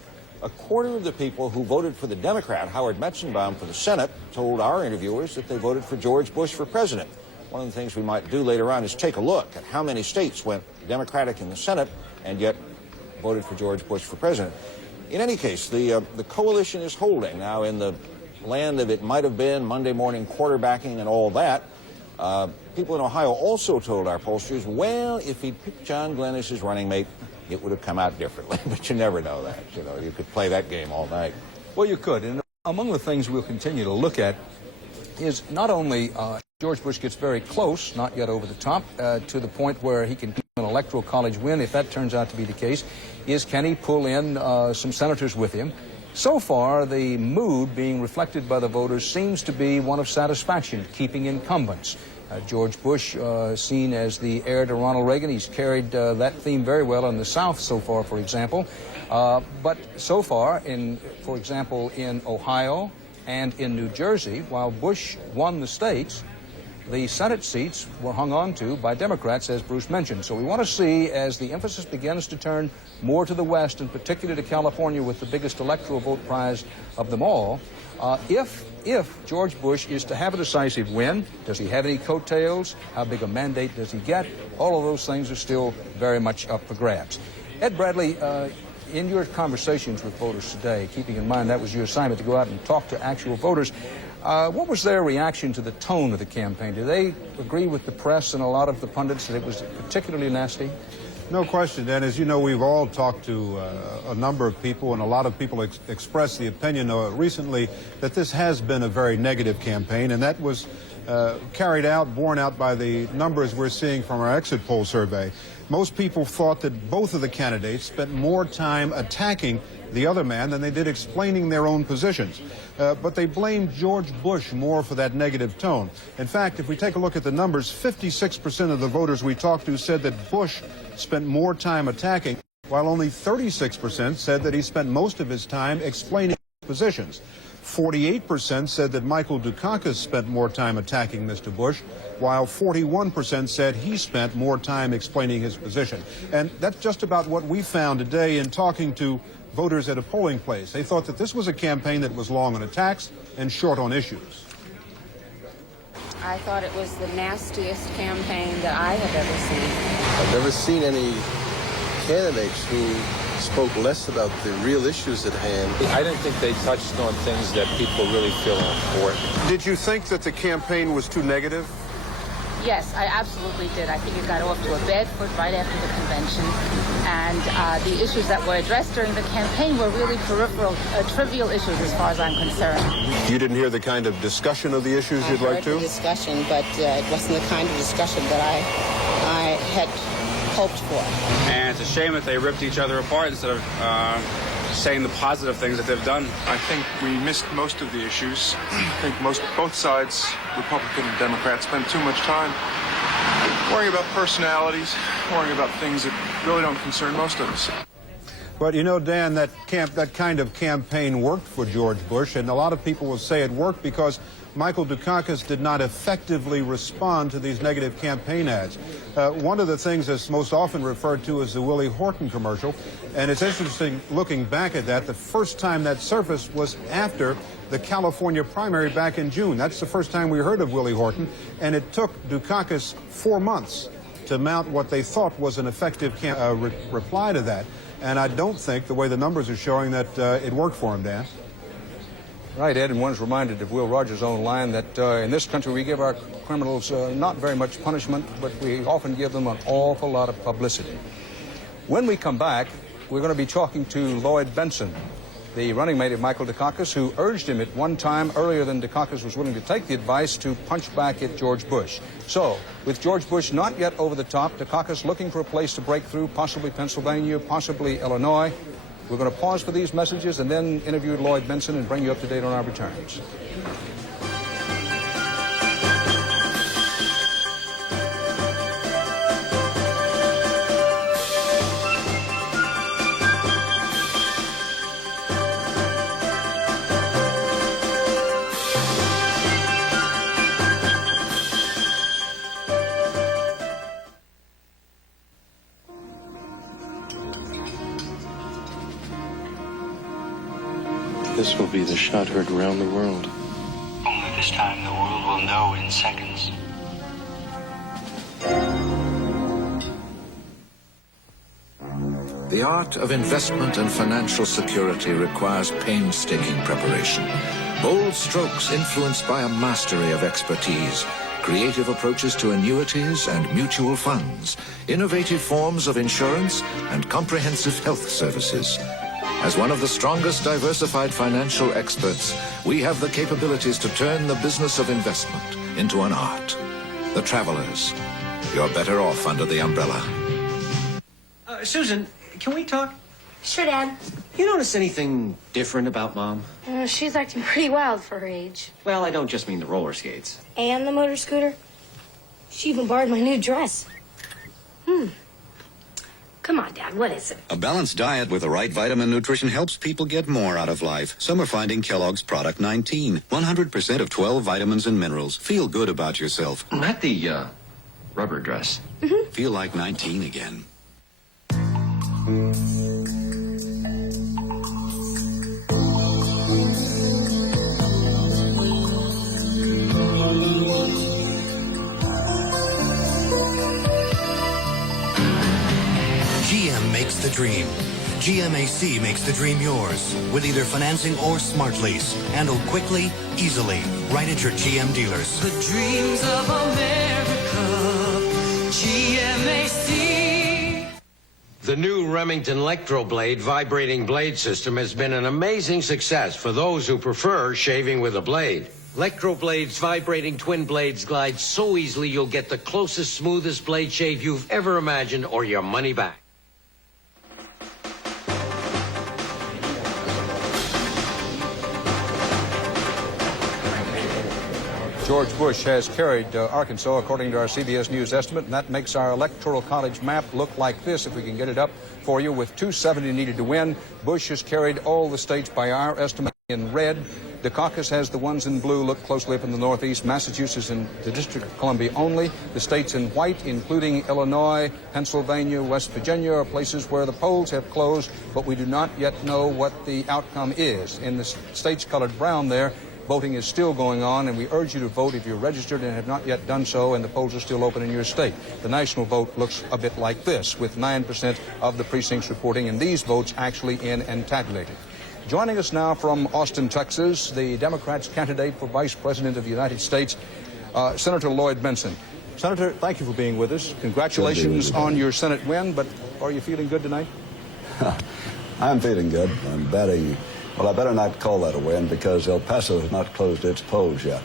A quarter of the people who voted for the Democrat, Howard Metzenbaum, for the Senate, told our interviewers that they voted for George Bush for president. One of the things we might do later on is take a look at how many states went Democratic in the Senate and yet voted for George Bush for president. In any case, the coalition is holding. Now, in the land of it might have been, Monday morning quarterbacking and all that, people in Ohio also told our pollsters, well, if he'd picked John Glenn as his running mate, it would have come out differently. But you never know that. You know, you could play that game all night. Well, you could. And among the things we'll continue to look at is not only George Bush gets very close, not yet over the top, to the point where he can get an electoral college win, if that turns out to be the case, is can he pull in some senators with him? So far, the mood being reflected by the voters seems to be one of satisfaction, keeping incumbents. George Bush, seen as the heir to Ronald Reagan, he's carried that theme very well in the South so far, for example. But so far, for example, in Ohio and in New Jersey, while Bush won the states, the Senate seats were hung on to by Democrats, as Bruce mentioned. So we want to see, as the emphasis begins to turn more to the West, and particularly to California with the biggest electoral vote prize of them all, if George Bush is to have a decisive win, does he have any coattails? How big a mandate does he get? All of those things are still very much up for grabs. Ed Bradley, in your conversations with voters today, keeping in mind that was your assignment to go out and talk to actual voters, what was their reaction to the tone of the campaign? Do they agree with the press and a lot of the pundits that it was particularly nasty? No question, Dan. As you know, we've all talked to a number of people, and a lot of people expressed the opinion recently that this has been a very negative campaign, and that was borne out by the numbers we're seeing from our exit poll survey. Most people thought that both of the candidates spent more time attacking the other man than they did explaining their own positions. But they blamed George Bush more for that negative tone. In fact, if we take a look at the numbers, 56% of the voters we talked to said that Bush spent more time attacking, while only 36% said that he spent most of his time explaining positions. 48% said that Michael Dukakis spent more time attacking Mr. Bush, while 41% said he spent more time explaining his position. And that's just about what we found today in talking to voters at a polling place. They thought that this was a campaign that was long on attacks and short on issues. I thought it was the nastiest campaign that I have ever seen. I've never seen any candidates who spoke less about the real issues at hand. I didn't think they touched on things that people really feel are important. Did you think that the campaign was too negative? Yes, I absolutely did. I think it got off to a bad foot right after the convention. And the issues that were addressed during the campaign were really peripheral, trivial issues as far as I'm concerned. You didn't hear the kind of discussion of the issues you'd like to? I heard the discussion, but it wasn't the kind of discussion that I had hoped for. And it's a shame that they ripped each other apart instead of saying the positive things that they've done. I think we missed most of the issues. I think both sides, Republican and Democrat, spend too much time worrying about personalities, worrying about things that really don't concern most of us. But you know, Dan, that kind of campaign worked for George Bush, and a lot of people will say it worked because Michael Dukakis did not effectively respond to these negative campaign ads. One of the things that's most often referred to is the Willie Horton commercial, and it's interesting looking back at that. The first time that surfaced was after the California primary back in June. That's the first time we heard of Willie Horton, and it took Dukakis 4 months to mount what they thought was an effective reply to that. And I don't think, the way the numbers are showing, that it worked for him, Dan. Right, Ed, and one's reminded of Will Rogers' own line that in this country we give our criminals not very much punishment, but we often give them an awful lot of publicity. When we come back, we're going to be talking to Lloyd Bentsen, the running mate of Michael Dukakis, who urged him at one time, earlier than Dukakis was willing to take the advice, to punch back at George Bush. So, with George Bush not yet over the top, Dukakis looking for a place to break through, possibly Pennsylvania, possibly Illinois. We're going to pause for these messages and then interview Lloyd Bentsen and bring you up to date on our returns. This will be the shot heard around the world. Only this time the world will know in seconds. The art of investment and financial security requires painstaking preparation. Bold strokes influenced by a mastery of expertise, creative approaches to annuities and mutual funds, innovative forms of insurance, and comprehensive health services. As one of the strongest diversified financial experts, we have the capabilities to turn the business of investment into an art. The Travelers. You're better off under the umbrella. Susan, can we talk? Sure, Dad. You notice anything different about Mom? She's acting pretty wild for her age. Well, I don't just mean the roller skates. And the motor scooter. She even borrowed my new dress. Come on, Dad, what is it? A balanced diet with the right vitamin nutrition helps people get more out of life. Some are finding Kellogg's Product 19. 100% of 12 vitamins and minerals. Feel good about yourself. Not the, rubber dress. Feel like 19 again. GM makes the dream. GMAC makes the dream yours with either financing or smart lease. Handled quickly, easily, right at your GM dealers. The dreams of America, GMAC. The new Remington Electroblade vibrating blade system has been an amazing success for those who prefer shaving with a blade. Electroblade's vibrating twin blades glide so easily you'll get the closest, smoothest blade shave you've ever imagined or your money back. George Bush has carried Arkansas, according to our CBS News estimate, and that makes our Electoral College map look like this, if we can get it up for you, with 270 needed to win. Bush has carried all the states by our estimate in red. Dukakis has the ones in blue. Look closely up in the Northeast. Massachusetts and the District of Columbia only. The states in white, including Illinois, Pennsylvania, West Virginia, are places where the polls have closed, but we do not yet know what the outcome is. In the states colored brown there, voting is still going on, and we urge you to vote if you're registered and have not yet done so, and the polls are still open in your state. The national vote looks a bit like this, with 9% of the precincts reporting, and these votes actually in and tabulated. Joining us now from Austin, Texas, the Democrats' candidate for Vice President of the United States, Senator Lloyd Bentsen. Senator, thank you for being with us. Congratulations on your Senate win, but are you feeling good tonight? I'm feeling good. I'm betting. Well, I better not call that a win because El Paso has not closed its polls yet.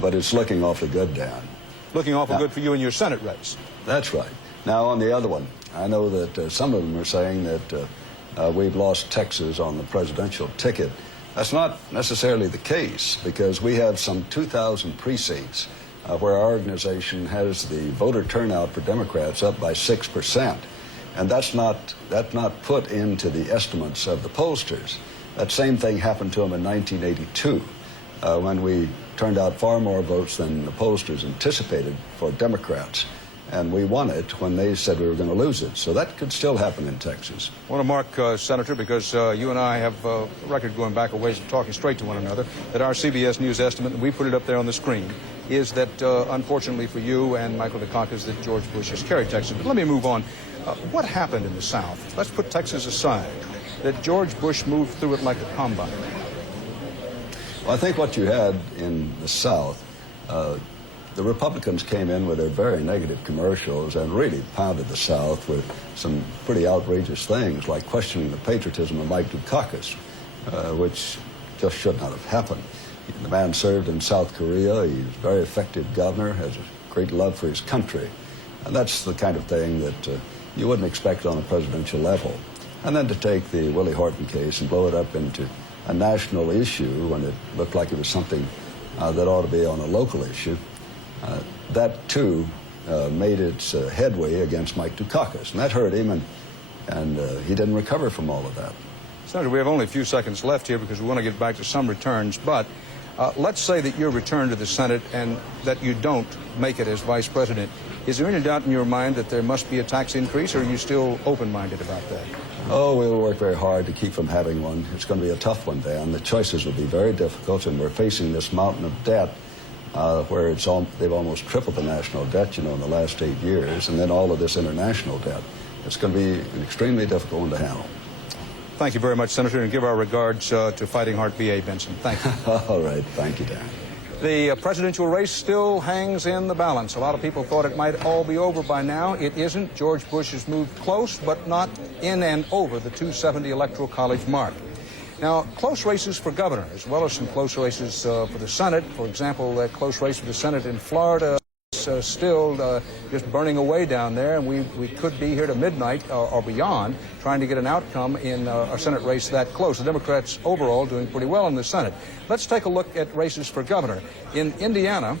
But it's looking awfully good, Dan. Looking awful good for you in your Senate race. That's right. Now, on the other one, I know that some of them are saying that we've lost Texas on the presidential ticket. That's not necessarily the case because we have some 2,000 precincts where our organization has the voter turnout for Democrats up by 6%. And that's not put into the estimates of the pollsters. That same thing happened to them in 1982 when we turned out far more votes than the pollsters anticipated for Democrats. And we won it when they said we were going to lose it. So that could still happen in Texas. I want to mark, Senator, because you and I have a record going back a ways of talking straight to one another, that our CBS News estimate, and we put it up there on the screen, is that, unfortunately for you and Michael Dukakis, that George Bush has carried Texas. But let me move on. What happened in the South? Let's put Texas aside. That George Bush moved through it like a combine. Well, I think what you had in the South, the Republicans came in with their very negative commercials and really pounded the South with some pretty outrageous things, like questioning the patriotism of Mike Dukakis, which just should not have happened. The man served in South Korea. He's a very effective governor, has a great love for his country. And that's the kind of thing that you wouldn't expect on a presidential level. And then to take the Willie Horton case and blow it up into a national issue when it looked like it was something that ought to be on a local issue, that too made its headway against Mike Dukakis. And that hurt him, and he didn't recover from all of that. Senator, we have only a few seconds left here because we want to get back to some returns, but let's say that you're returned to the Senate and that you don't make it as vice president. Is there any doubt in your mind that there must be a tax increase, or are you still open-minded about that? Oh, we'll work very hard to keep from having one. It's going to be a tough one, Dan. The choices will be very difficult, and we're facing this mountain of debt where they've almost tripled the national debt, you know, in the last 8 years, and then all of this international debt. It's going to be an extremely difficult one to handle. Thank you very much, Senator, and give our regards to Fighting Heart B.A. Benson. Thank you. All right. Thank you, Dan. The presidential race still hangs in the balance. A lot of people thought it might all be over by now. It isn't. George Bush has moved close, but not in and over the 270 Electoral College mark. Now, close races for governor, as well as some close races for the Senate. For example, that close race for the Senate in Florida is still just burning away down there, and we could be here to midnight or beyond trying to get an outcome in a Senate race that close. The Democrats overall doing pretty well in the Senate. Let's take a look at races for governor. In Indiana,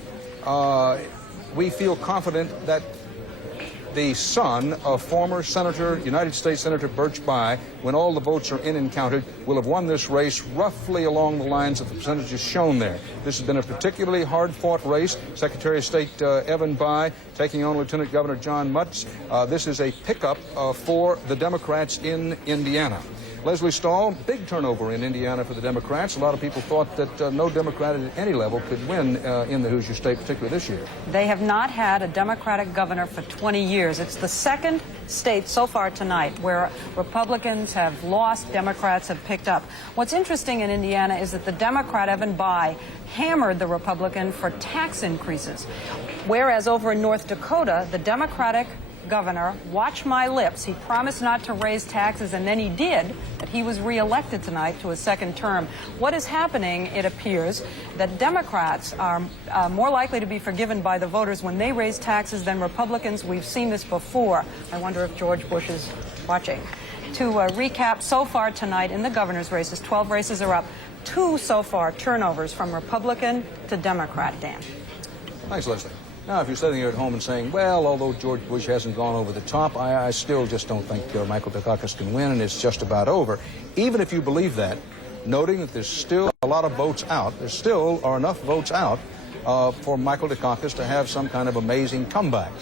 we feel confident that the son of former United States Senator Birch Bayh, when all the votes are in and counted, will have won this race roughly along the lines of the percentages shown there. This has been a particularly hard-fought race. Secretary of State Evan Bayh taking on Lieutenant Governor John Mutz. This is a pickup for the Democrats in Indiana. Leslie Stahl, big turnover in Indiana for the Democrats. A lot of people thought that no Democrat at any level could win in the Hoosier State, particularly this year. They have not had a Democratic governor for 20 years. It's the second state so far tonight where Republicans have lost, Democrats have picked up. What's interesting in Indiana is that the Democrat, Evan Bayh, hammered the Republican for tax increases, whereas over in North Dakota, the Democratic governor, watch my lips, he promised not to raise taxes, and then he did, but he was reelected tonight to a second term. What is happening, it appears, that Democrats are more likely to be forgiven by the voters when they raise taxes than Republicans. We've seen this before. I wonder if George Bush is watching. To recap, so far tonight in the governor's races, 12 races are up. 2 so far turnovers from Republican to Democrat, Dan. Thanks, Leslie. Now, if you're sitting here at home and saying, well, although George Bush hasn't gone over the top, I still just don't think Michael Dukakis can win, and it's just about over. Even if you believe that, noting that there's still a lot of votes out, there still are enough votes out for Michael Dukakis to have some kind of amazing comeback.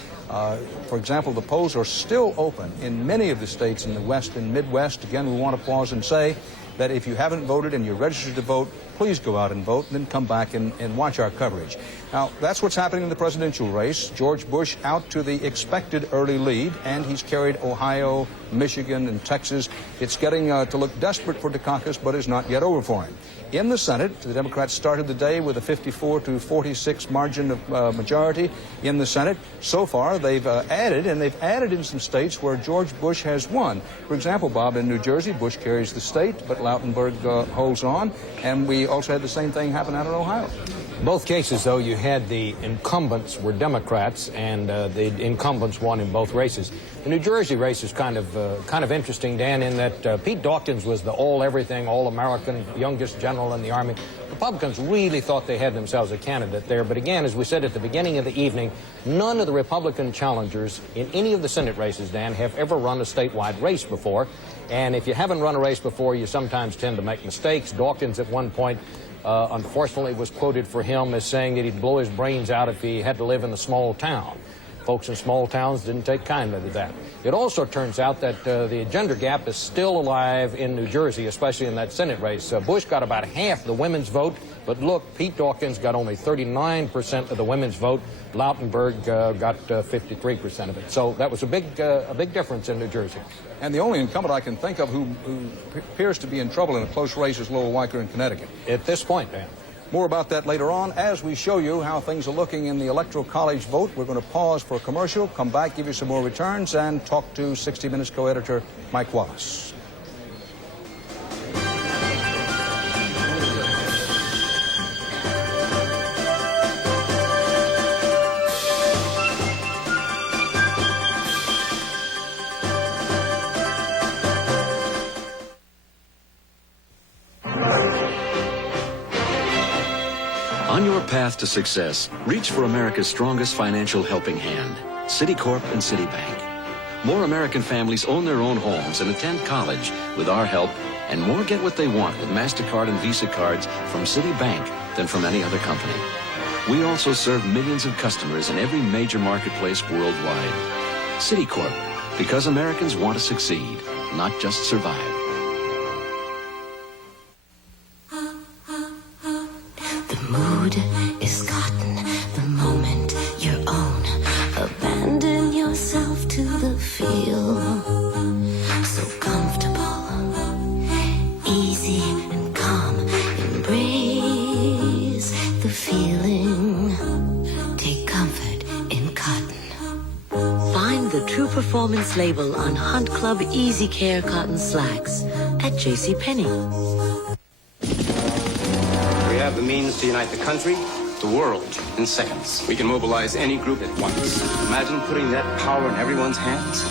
For example, the polls are still open in many of the states in the West and Midwest. Again, we want to pause and say that if you haven't voted and you're registered to vote, please go out and vote, and then come back and watch our coverage. Now, that's what's happening in the presidential race. George Bush out to the expected early lead, and he's carried Ohio, Michigan, and Texas. It's getting to look desperate for Dukakis, but is not yet over for him. In the Senate, the Democrats started the day with a 54 to 46 margin of majority in the Senate. So far, they've added in some states where George Bush has won. For example, Bob, in New Jersey, Bush carries the state, but Lautenberg holds on. And we also had the same thing happen out in Ohio. Both cases, though, you had the incumbents were Democrats, and the incumbents won in both races. The New Jersey race is kind of interesting, Dan, in that Pete Dawkins was the all-everything, all-American, youngest general in the Army. Republicans really thought they had themselves a candidate there, but again, as we said at the beginning of the evening, none of the Republican challengers in any of the Senate races, Dan, have ever run a statewide race before. And if you haven't run a race before, you sometimes tend to make mistakes. Dawkins, at one point, unfortunately, was quoted for him as saying that he'd blow his brains out if he had to live in a small town. Folks in small towns didn't take kindly to that. It also turns out that the gender gap is still alive in New Jersey, especially in that Senate race. Bush got about half the women's vote, but look, Pete Dawkins got only 39% of the women's vote. Lautenberg got 53% of it. So that was a big difference in New Jersey. And the only incumbent I can think of who appears to be in trouble in a close race is Lowell Weicker in Connecticut. At this point, Dan. More about that later on as we show you how things are looking in the Electoral College vote. We're going to pause for a commercial, come back, give you some more returns, and talk to 60 Minutes co-editor Mike Wallace. On your path to success, reach for America's strongest financial helping hand, Citicorp and Citibank. More American families own their own homes and attend college with our help, and more get what they want with MasterCard and Visa cards from Citibank than from any other company. We also serve millions of customers in every major marketplace worldwide. Citicorp, because Americans want to succeed. not just survive. The mood is cotton, the moment your own. Abandon yourself to the feel. So comfortable, easy and calm. Embrace the feeling. Take comfort in cotton. Find the True Performance label on Hunt Club Easy Care cotton slacks at JCPenney. We have the means to unite the country, the world, in seconds. We can mobilize any group at once. Imagine putting that power in everyone's hands.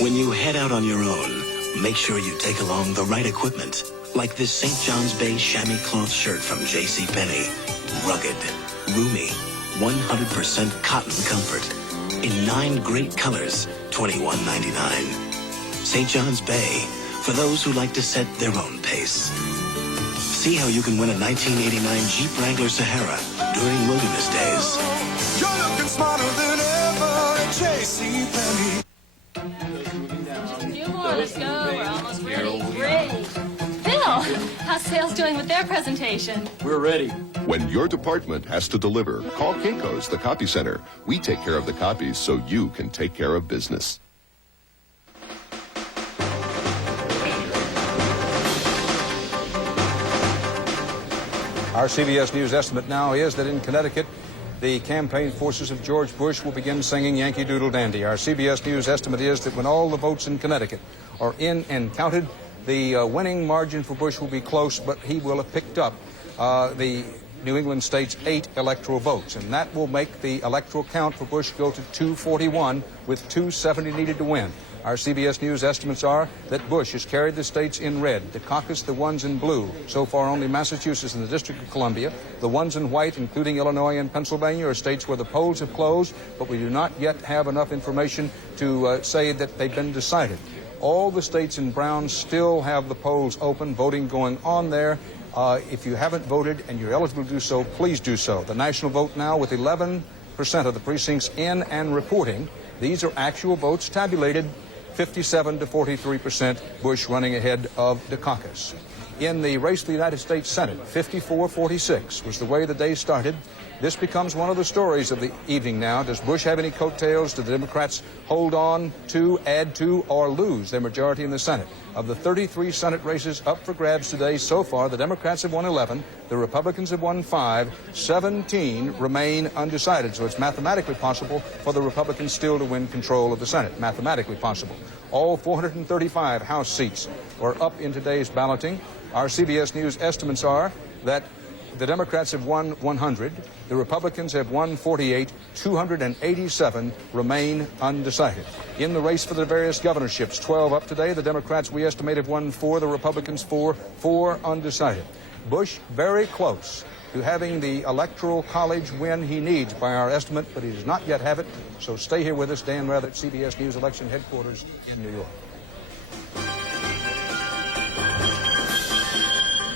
When you head out on your own, make sure you take along the right equipment, like this St. John's Bay chamois cloth shirt from JCPenney. Rugged, roomy, 100% cotton comfort. In 9 great colors, $21.99. St. John's Bay, for those who like to set their own pace. See how you can win a 1989 Jeep Wrangler Sahara during Wilderness Days. You're looking smarter than ever at JCPenney. Few more, let's go. We're almost ready. Great. Bill, how's sales doing with their presentation? We're ready. When your department has to deliver, call Kinko's, the copy center. We take care of the copies so you can take care of business. Our CBS News estimate now is that in Connecticut, the campaign forces of George Bush will begin singing Yankee Doodle Dandy. Our CBS News estimate is that when all the votes in Connecticut are in and counted, the winning margin for Bush will be close, but he will have picked up the New England state's 8 electoral votes, and that will make the electoral count for Bush go to 241 with 270 needed to win. Our CBS News estimates are that Bush has carried the states in red, the caucus the ones in blue. So far, only Massachusetts and the District of Columbia. The ones in white, including Illinois and Pennsylvania, are states where the polls have closed, but we do not yet have enough information to say that they've been decided. All the states in brown still have the polls open, voting going on there. If you haven't voted and you're eligible to do so, please do so. The national vote now with 11% of the precincts in and reporting. These are actual votes tabulated. 57 to 43%, Bush running ahead of Dukakis. In the race for the United States Senate, 54-46 was the way the day started. This becomes one of the stories of the evening now. Does Bush have any coattails? Do the Democrats hold on to, add to, or lose their majority in the Senate? Of the 33 Senate races up for grabs today, so far, the Democrats have won 11, the Republicans have won 5, 17 remain undecided. So it's mathematically possible for the Republicans still to win control of the Senate. Mathematically possible. All 435 House seats are up in today's balloting. Our CBS News estimates are that the Democrats have won 100, the Republicans have won 48, 287 remain undecided. In the race for the various governorships, 12 up today. The Democrats, we estimate, have won 4, the Republicans 4, 4 undecided. Bush very close to having the Electoral College win he needs by our estimate, but he does not yet have it. So stay here with us. Dan Rather at CBS News Election Headquarters in New York.